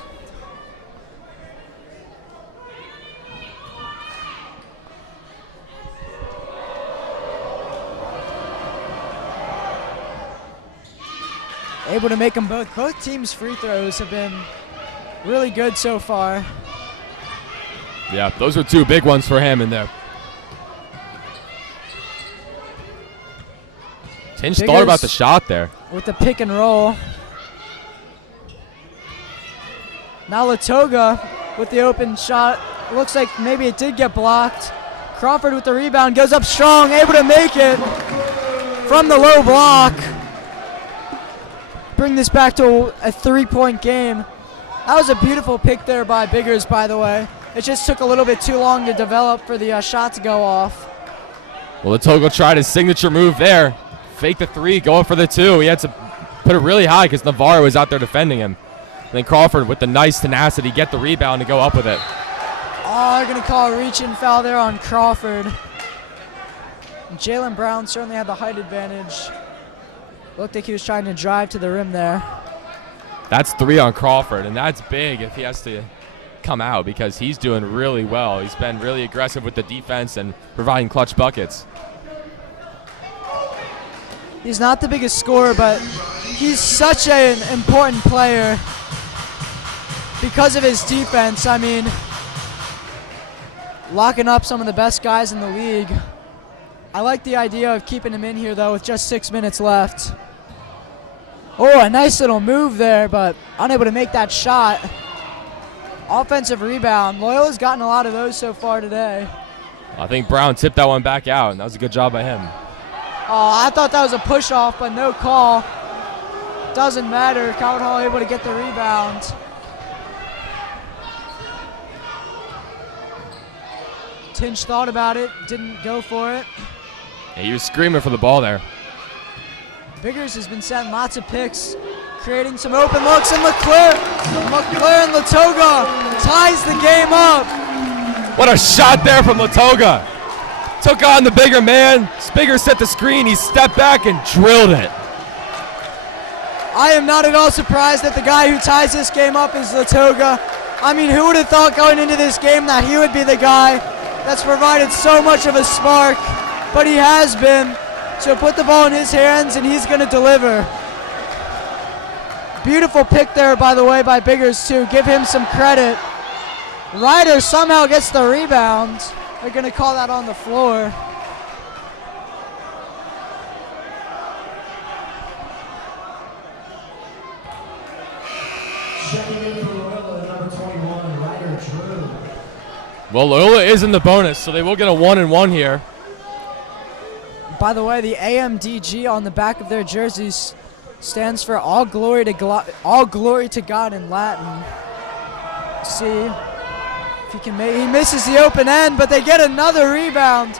Able to make them both. Both teams' free throws have been really good so far. Yeah, those were 2 big ones for him in there. Tinch thought about the shot there. With the pick and roll. Now Latoga with the open shot. Looks like maybe it did get blocked. Crawford with the rebound, goes up strong, able to make it from the low block. Bring this back to a 3-point game. That was a beautiful pick there by Biggers, by the way. It just took a little bit too long to develop for the shot to go off. Well, Latoga tried his signature move there. Fake the 3, going for the 2. He had to put it really high because Navarro was out there defending him. And then Crawford with the nice tenacity, get the rebound and go up with it. Oh, they're going to call a reach-in foul there on Crawford. Jalen Brown certainly had the height advantage. Looked like he was trying to drive to the rim there. That's 3 on Crawford, and that's big if he has to come out because he's doing really well. He's been really aggressive with the defense and providing clutch buckets. He's not the biggest scorer, but he's such an important player because of his defense. I mean, locking up some of the best guys in the league. I like the idea of keeping him in here, though, with just 6 minutes left. Oh, a nice little move there, but unable to make that shot. offensive rebound. Loyola's gotten a lot of those so far today. I think Brown tipped that one back out, and that was a good job by him. Oh, I thought that was a push-off, but no call. Doesn't matter. Calvert Hall able to get the rebound. Tinch thought about it, didn't go for it. Yeah, he was screaming for the ball there. Biggers has been setting lots of picks, creating some open looks, and McClure and Latoga ties the game up. What a shot there from Latoga. Took on the bigger man. Bigger set the screen. He stepped back and drilled it. I am not at all surprised that the guy who ties this game up is Latoga. I mean, who would have thought going into this game that he would be the guy that's provided so much of a spark, but he has been. So put the ball in his hands and he's going to deliver. Beautiful pick there, by the way, by Biggers too. Give him some credit. Ryder somehow gets the rebound. They're going to call that on the floor. Checking in for Loyola, number 21, Ryder Drew. Well, Loyola is in the bonus, so they will get a 1-and-1 here. By the way, the AMDG on the back of their jerseys stands for all glory to God in Latin. See if he can make. He misses the open end, but they get another rebound.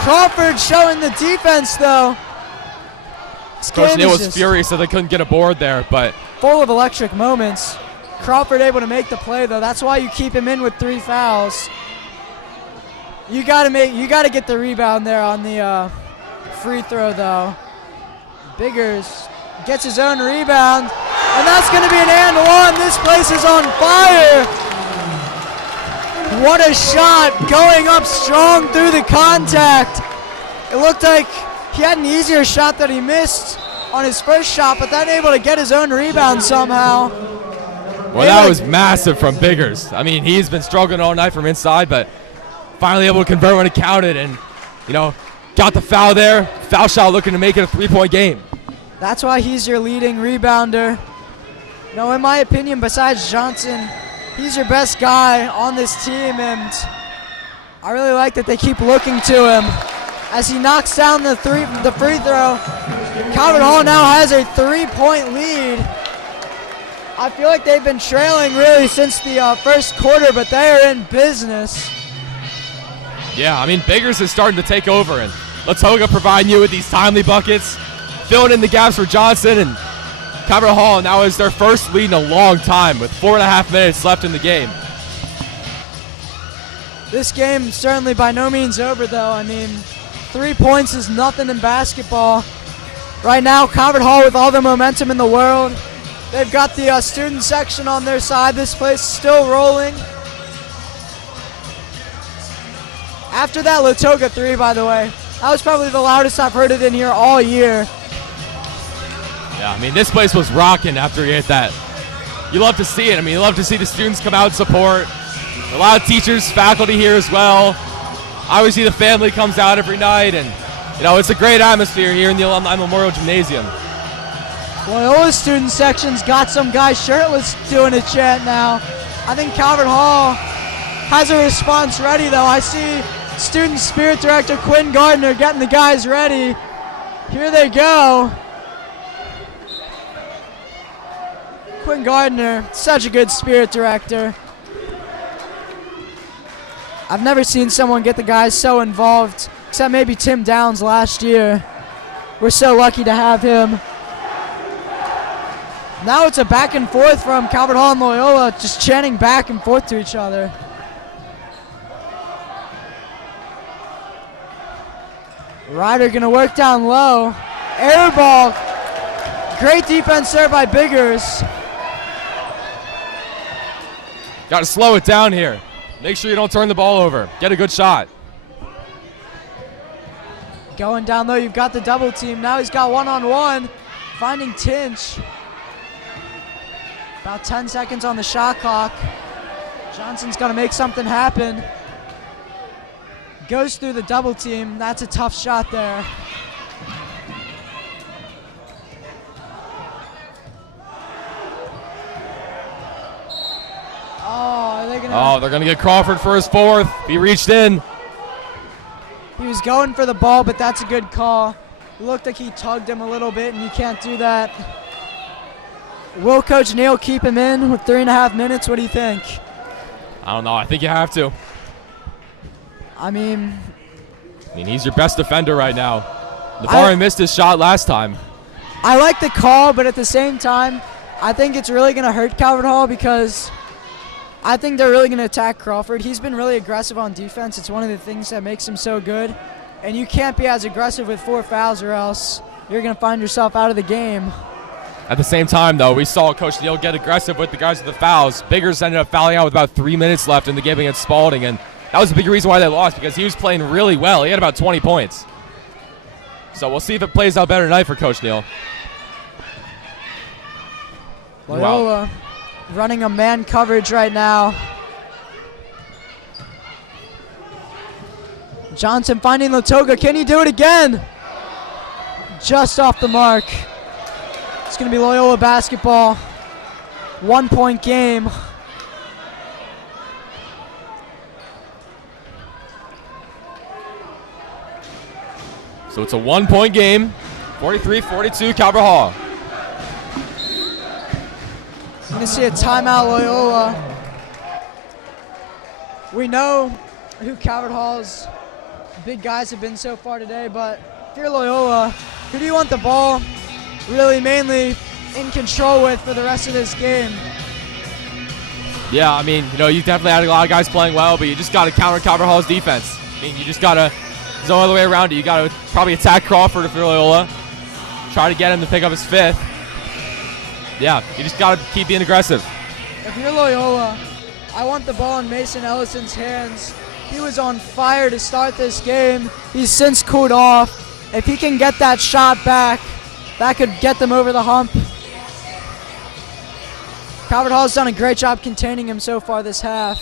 Crawford showing the defense though. Coach Neal was furious that they couldn't get a board there, but full of electric moments. Crawford able to make the play though. That's why you keep him in with 3 fouls. You gotta get the rebound there on the free throw though. Biggers gets his own rebound, and that's gonna be an and one. This place is on fire. What a shot, going up strong through the contact. It looked like he had an easier shot that he missed on his first shot, but then able to get his own rebound somehow. Well, that was massive from Biggers. I mean, he's been struggling all night from inside, but finally able to convert when it counted and, got the foul there. Foul shot looking to make it a 3-point game. That's why he's your leading rebounder. In my opinion, besides Johnson, he's your best guy on this team, and I really like that they keep looking to him. As he knocks down the free throw, Calvert Hall now has a 3-point lead. I feel like they've been trailing really since the first quarter, but they are in business. Yeah, I mean, Biggers is starting to take over, and Latoga providing you with these timely buckets, filling in the gaps for Johnson, and Calvert Hall now is their first lead in a long time with 4.5 minutes left in the game. This game certainly by no means over, though. I mean, 3 points is nothing in basketball. Right now, Calvert Hall with all the momentum in the world. They've got the student section on their side. This place is still rolling. After that Latoga 3, by the way, that was probably the loudest I've heard it in here all year. Yeah, I mean, this place was rocking after he hit that. You love to see it. I mean, you love to see the students come out and support. A lot of teachers, faculty here as well. Obviously, the family comes out every night, and, it's a great atmosphere here in the Alumni Memorial Gymnasium. Loyola student section's got some guys shirtless doing a chant now. I think Calvert Hall has a response ready, though. I see Student Spirit Director Quinn Gardner getting the guys ready. Here they go. Quinn Gardner, such a good Spirit Director. I've never seen someone get the guys so involved, except maybe Tim Downs last year. We're so lucky to have him. Now it's a back and forth from Calvert Hall and Loyola, just chanting back and forth to each other. Ryder gonna work down low. Air ball. Great defense there by Biggers. Got to slow it down here. Make sure you don't turn the ball over. Get a good shot. Going down low, you've got the double team. Now he's got one-on-one. Finding Tinch. About 10 seconds on the shot clock. Johnson's gonna make something happen. Goes through the double team. That's a tough shot there. Oh, they're going to get Crawford for his fourth. He reached in. He was going for the ball, but that's a good call. It looked like he tugged him a little bit, and you can't do that. Will Coach Neal keep him in with 3.5 minutes? What do you think? I don't know. I think you have to. I mean, he's your best defender right now. Navarre missed his shot last time. I like the call, but at the same time, I think it's really going to hurt Calvert Hall because I think they're really going to attack Crawford. He's been really aggressive on defense. It's one of the things that makes him so good. And you can't be as aggressive with 4 fouls or else you're going to find yourself out of the game. At the same time, though, we saw Coach Neal get aggressive with the guys with the fouls. Biggers ended up fouling out with about 3 minutes left in the game against Spalding, and that was a big reason why they lost because he was playing really well. He had about 20 points. So we'll see if it plays out better tonight for Coach Neal. Loyola running a man coverage right now. Johnson finding Latoga. Can he do it again? Just off the mark. It's going to be Loyola basketball. 1-point game. So it's a 1-point game. 43-42 Calvert Hall. I'm going to see a timeout, Loyola. We know who Calvert Hall's big guys have been so far today, but if you're Loyola, who do you want the ball really mainly in control with for the rest of this game? Yeah, I mean, you definitely had a lot of guys playing well, but you just got to counter Calvert Hall's defense. I mean, you just got to, there's no other way around it. You got to probably attack Crawford if you're Loyola. Try to get him to pick up his 5th. Yeah, you just got to keep being aggressive. If you're Loyola, I want the ball in Mason Ellison's hands. He was on fire to start this game. He's since cooled off. If he can get that shot back, that could get them over the hump. Calvert Hall's done a great job containing him so far this half.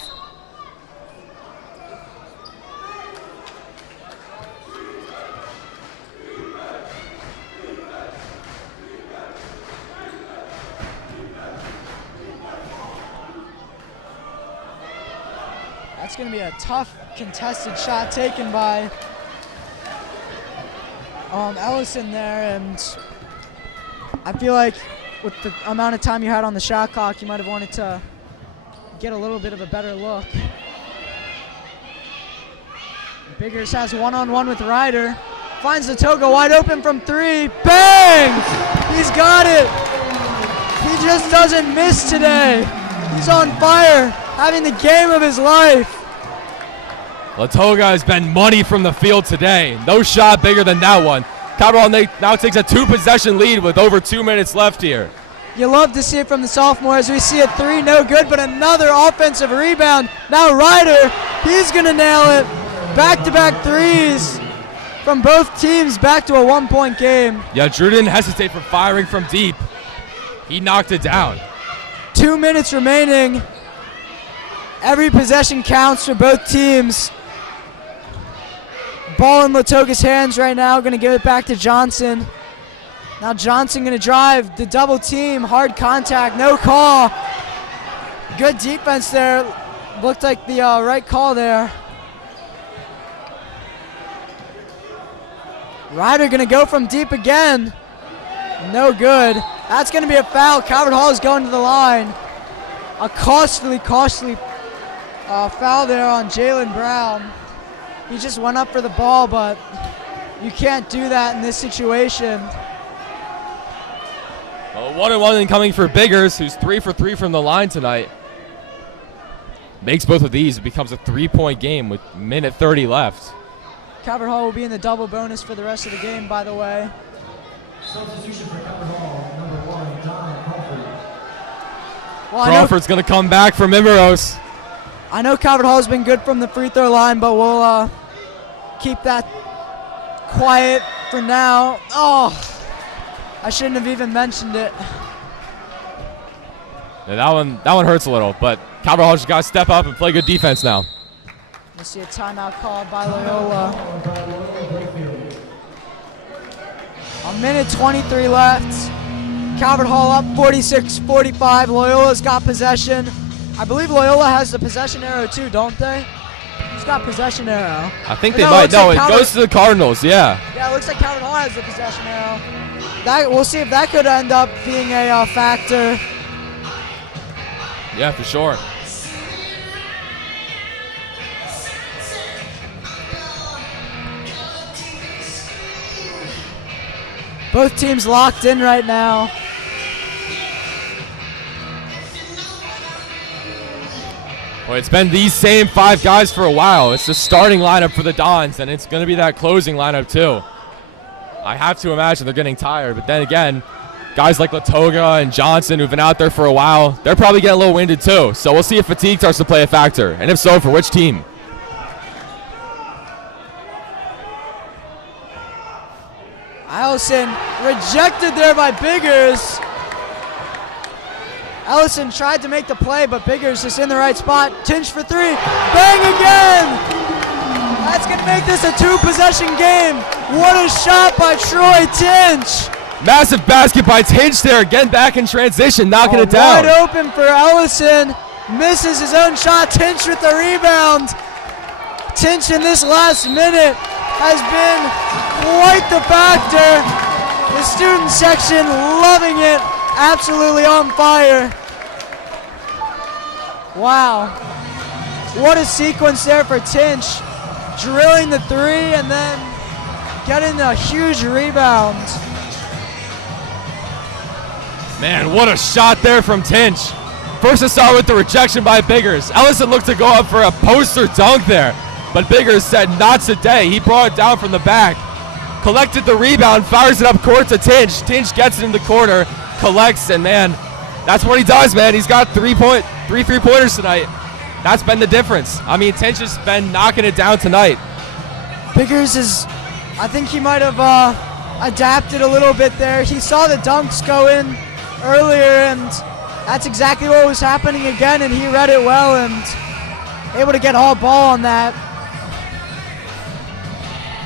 That's going to be a tough contested shot taken by Ellison there, and I feel like with the amount of time you had on the shot clock, you might have wanted to get a little bit of a better look. Biggers has one-on-one with Ryder. Finds the Toga wide open from 3. Bang! He's got it! He just doesn't miss today. He's on fire, having the game of his life. Latoga has been money from the field today. No shot bigger than that one. Calvert Hall now takes a 2-possession lead with over 2 minutes left here. You love to see it from the sophomore as we see a 3, no good, but another offensive rebound. Now Ryder, he's going to nail it. Back-to-back 3s from both teams, back to a 1-point game. Yeah, Drew didn't hesitate from firing from deep. He knocked it down. 2 minutes remaining. Every possession counts for both teams. Ball in Latoga's hands right now. Going to give it back to Johnson. Now Johnson going to drive the double team. Hard contact. No call. Good defense there. Looked like the right call there. Ryder going to go from deep again. No good. That's going to be a foul. Calvert Hall is going to the line. A costly foul there on Jalen Brown. He just went up for the ball, but you can't do that in this situation. Well, 1-1 incoming for Biggers, who's 3 for 3 from the line tonight. Makes both of these. It becomes a 3-point game with minute 30 left. Calvert Hall will be in the double bonus for the rest of the game, by the way. Substitution for Calvert Hall, number 1, John Crawford. Well, Crawford's going to come back for Mimeros. I know Calvert Hall's been good from the free throw line, but we'll keep that quiet for now. Oh, I shouldn't have even mentioned it. Yeah, that one hurts a little, but Calvert Hall just got to step up and play good defense now. We see a timeout called by Loyola. A minute 23 left. Calvert Hall up 46-45. Loyola's got possession. I believe Loyola has the possession arrow too, don't they? Who's got possession arrow? I think they No, might. it's No, like it goes to the Cardinals. Yeah. Yeah, it looks like Calvert Hall has the possession arrow. We'll see if that could end up being a factor. Yeah, for sure. Both teams locked in right now. Well, it's been these same 5 guys for a while. It's the starting lineup for the Dons, and it's going to be that closing lineup too. I have to imagine they're getting tired, but then again, guys like Latoga and Johnson who've been out there for a while, they're probably getting a little winded too. So we'll see if fatigue starts to play a factor, and if so, for which team. Allison rejected there by Biggers. Allison tried to make the play, but Biggers is in the right spot. Tinch for 3. Bang again! That's going to make this a 2-possession game. What a shot by Troy Tinch. Massive basket by Tinch there, again back in transition, knocking it down. Wide open for Ellison. Misses his own shot. Tinch with the rebound. Tinch in this last minute has been quite the factor. The student section loving it. Absolutely on fire. Wow. What a sequence there for Tinch. Drilling the 3 and then getting a huge rebound. Man, what a shot there from Tinch. First to start with the rejection by Biggers. Ellison looked to go up for a poster dunk there, but Biggers said not today. He brought it down from the back, collected the rebound, fires it up court to Tinch. Tinch gets it in the corner, collects, and man, that's what he does, man. He's got 3 3-pointers tonight. That's been the difference. I mean, Tinch has been knocking it down tonight. Biggers I think he might have adapted a little bit there. He saw the dunks go in earlier, and that's exactly what was happening again, and he read it well and able to get all ball on that.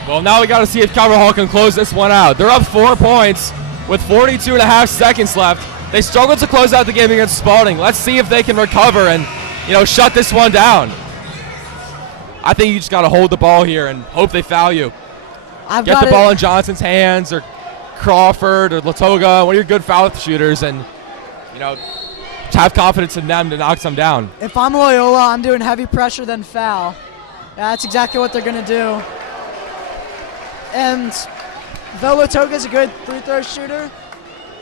Well, now we got to see if Calvert Hall can close this one out. They're up 4 points with 42.5 seconds left. They struggled to close out the game against Spalding. Let's see if they can recover and, shut this one down. I think you just got to hold the ball here and hope they foul you. Get the ball in Johnson's hands, or Crawford or Latoga, one of your good foul shooters, and have confidence in them to knock some down. If I'm Loyola, I'm doing heavy pressure then foul. Yeah, that's exactly what they're going to do. And though Latoga's a good free throw shooter,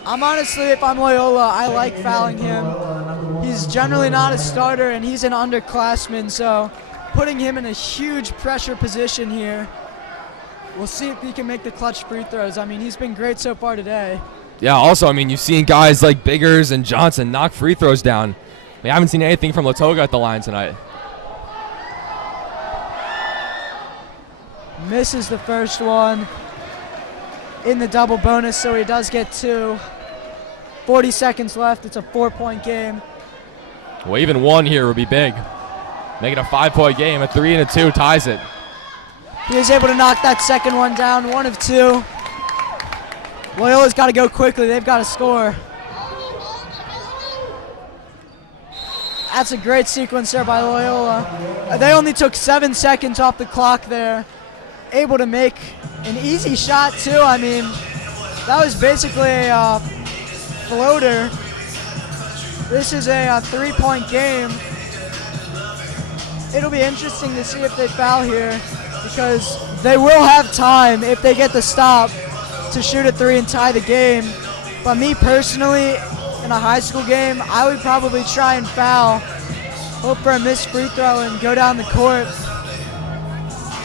I'm honestly, if I'm Loyola, I like fouling him. He's generally not a starter, and he's an underclassman, so putting him in a huge pressure position here. We'll see if he can make the clutch free throws. I mean, he's been great so far today. Yeah, also, I mean, you've seen guys like Biggers and Johnson knock free throws down. We haven't seen anything from Latoga at the line tonight. Misses the first one in the double bonus, so he does get 2. 40 seconds left. It's a 4-point game. Well, even 1 here would be big. Make it a 5-point game. A 3 and a 2 ties it. He was able to knock that second one down, 1 of 2. Loyola's got to go quickly. They've got to score. That's a great sequence there by Loyola. They only took 7 seconds off the clock there. Able to make an easy shot, too. I mean, that was basically a floater. This is a 3-point game. It'll be interesting to see if they foul here, because they will have time if they get the stop to shoot a 3 and tie the game. But me personally, in a high school game, I would probably try and foul, hope for a missed free throw, and go down the court.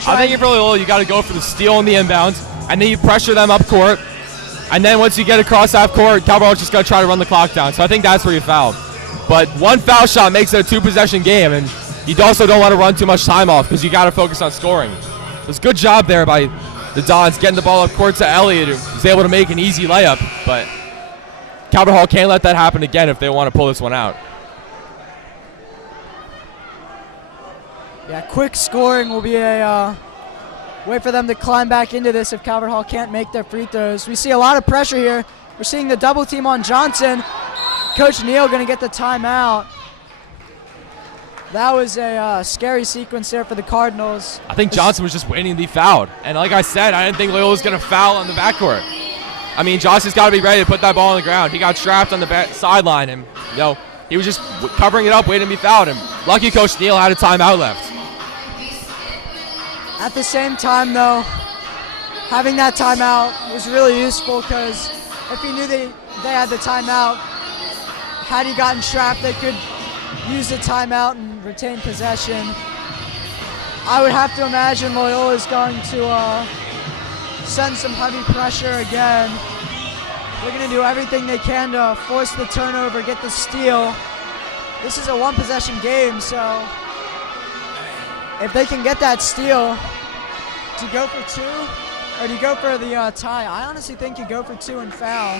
I think if you're Loyola, you got to go for the steal on the inbound, and then you pressure them up court, and then once you get across half court, Calvert Hall's just going to try to run the clock down. So I think that's where you foul. But 1 foul shot makes it a 2-possession game, and you also don't want to run too much time off because you got to focus on scoring. It was a good job there by the Dons getting the ball up court to Elliott, who was able to make an easy layup, but Calvert Hall can't let that happen again if they want to pull this one out. Yeah, quick scoring will be a way for them to climb back into this if Calvert Hall can't make their free throws. We see a lot of pressure here. We're seeing the double team on Johnson. Coach Neal going to get the timeout. That was a scary sequence there for the Cardinals. I think Johnson was just waiting to be fouled. And like I said, I didn't think Loyola was going to foul on the backcourt. I mean, Johnson's got to be ready to put that ball on the ground. He got strapped on the sideline, and he was just covering it up, waiting to be fouled. And lucky Coach Neal had a timeout left. At the same time, though, having that timeout was really useful because if he knew they had the timeout, had he gotten strapped, they could use the timeout and retain possession. I would have to imagine Loyola is going to send some heavy pressure again. They're going to do everything they can to force the turnover, get the steal. This is a one-possession game, so if they can get that steal, do you go for two or do you go for the tie? I honestly think you go for two and foul.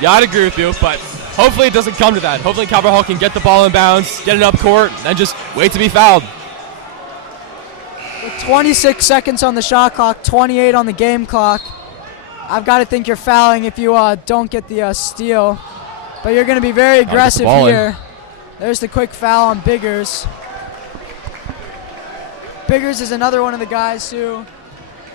Yeah, I'd agree with you, but hopefully it doesn't come to that. Hopefully Calvert Hall can get the ball in bounds, get it up court, and just wait to be fouled. With 26 seconds on the shot clock, 28 on the game clock, I've got to think you're fouling if you don't get the steal. But you're going to be very aggressive here. There's the quick foul on Biggers. Biggers is another one of the guys who,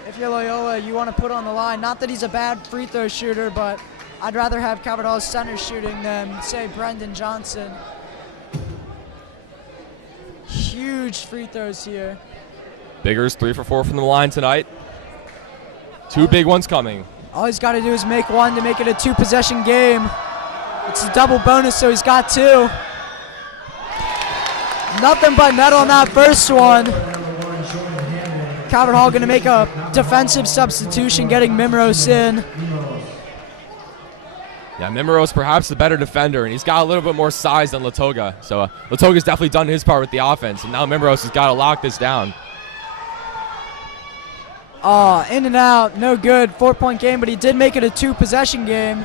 if you're Loyola, you want to put on the line. Not that he's a bad free throw shooter, but I'd rather have Calvert Hall's center shooting than, say, Brendan Johnson. Huge free throws here. Biggers 3 for 4 from the line tonight. 2 big ones coming. All he's got to do is make one to make it a 2-possession game. It's a double bonus, so he's got 2. Nothing but net on that first one. Calvert Hall going to make a defensive substitution, getting Mimros in. Yeah, Mimros perhaps the better defender, and he's got a little bit more size than Latoga. So Latoga's definitely done his part with the offense, and now Mimros has got to lock this down. In and out, no good. 4-point game, but he did make it a 2-possession game.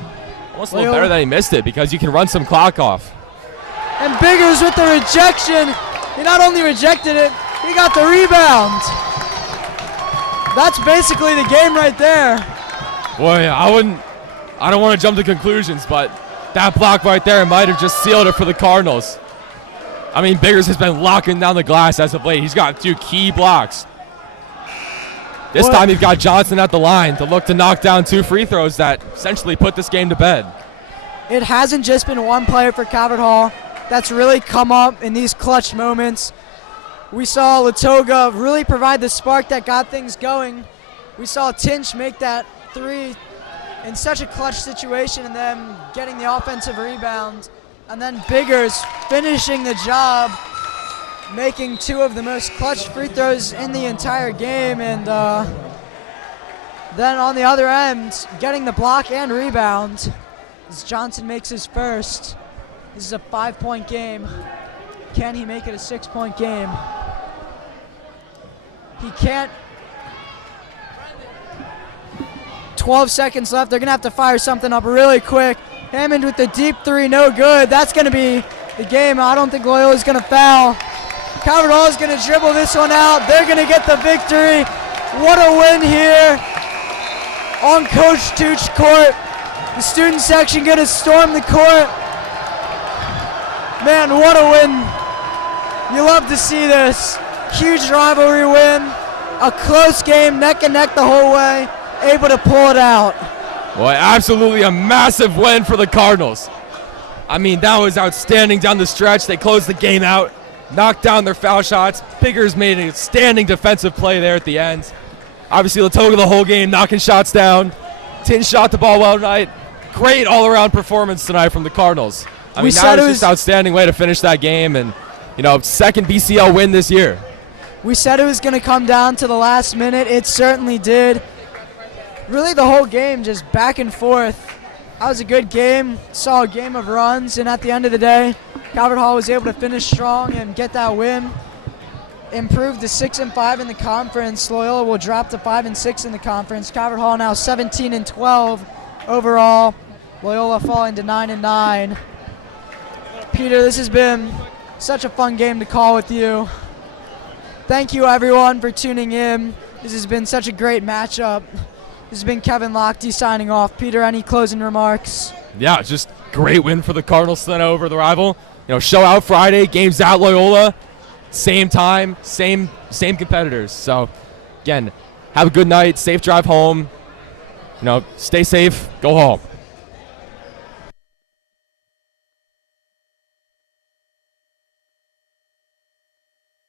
Almost a little better that he missed it because you can run some clock off. And Biggers with the rejection. He not only rejected it, he got the rebound. That's basically the game right there. Boy, I don't want to jump to conclusions, but that block right there might have just sealed it for the Cardinals. I mean, Biggers has been locking down the glass as of late. He's got 2 key blocks. This time you've got Johnson at the line to look to knock down 2 free throws that essentially put this game to bed. It hasn't just been one player for Calvert Hall that's really come up in these clutch moments. We saw Latoga really provide the spark that got things going. We saw Tinch make that 3 in such a clutch situation and then getting the offensive rebound. And then Biggers finishing the job, making 2 of the most clutch free throws in the entire game. And then on the other end, getting the block and rebound as Johnson makes his first. This is a 5-point game. Can he make it a 6-point game? He can't. 12 seconds left. They're going to have to fire something up really quick. Hammond with the deep 3, no good. That's going to be the game. I don't think Loyola's going to foul. Calvert Hall is going to dribble this one out. They're going to get the victory. What a win here on Coach Tooch court. The student section going to storm the court. Man, what a win. You love to see this. Huge rivalry win. A close game, neck and neck the whole way. Able to pull it out. Boy, absolutely a massive win for the Cardinals. I mean, that was outstanding down the stretch. They closed the game out, knocked down their foul shots. Biggers made an outstanding defensive play there at the end. Obviously, Latoga the whole game, knocking shots down. Tin shot the ball well tonight. Great all-around performance tonight from the Cardinals. I mean, that was just an outstanding way to finish that game and, second BCL win this year. We said it was going to come down to the last minute. It certainly did. Really, the whole game just back and forth. That was a good game. Saw a game of runs, and at the end of the day, Calvert Hall was able to finish strong and get that win. Improved to 6-5 in the conference. Loyola will drop to 5-6 in the conference. Calvert Hall now 17-12 overall. Loyola falling to 9-9. Peter, this has been such a fun game to call with you. Thank you, everyone, for tuning in. This has been such a great matchup. This has been Kevin Lochte signing off. Peter, any closing remarks? Yeah, just great win for the Cardinals tonight over the rival. show out Friday, games at Loyola, same time, same competitors. So again, have a good night, safe drive home. Stay safe, go home.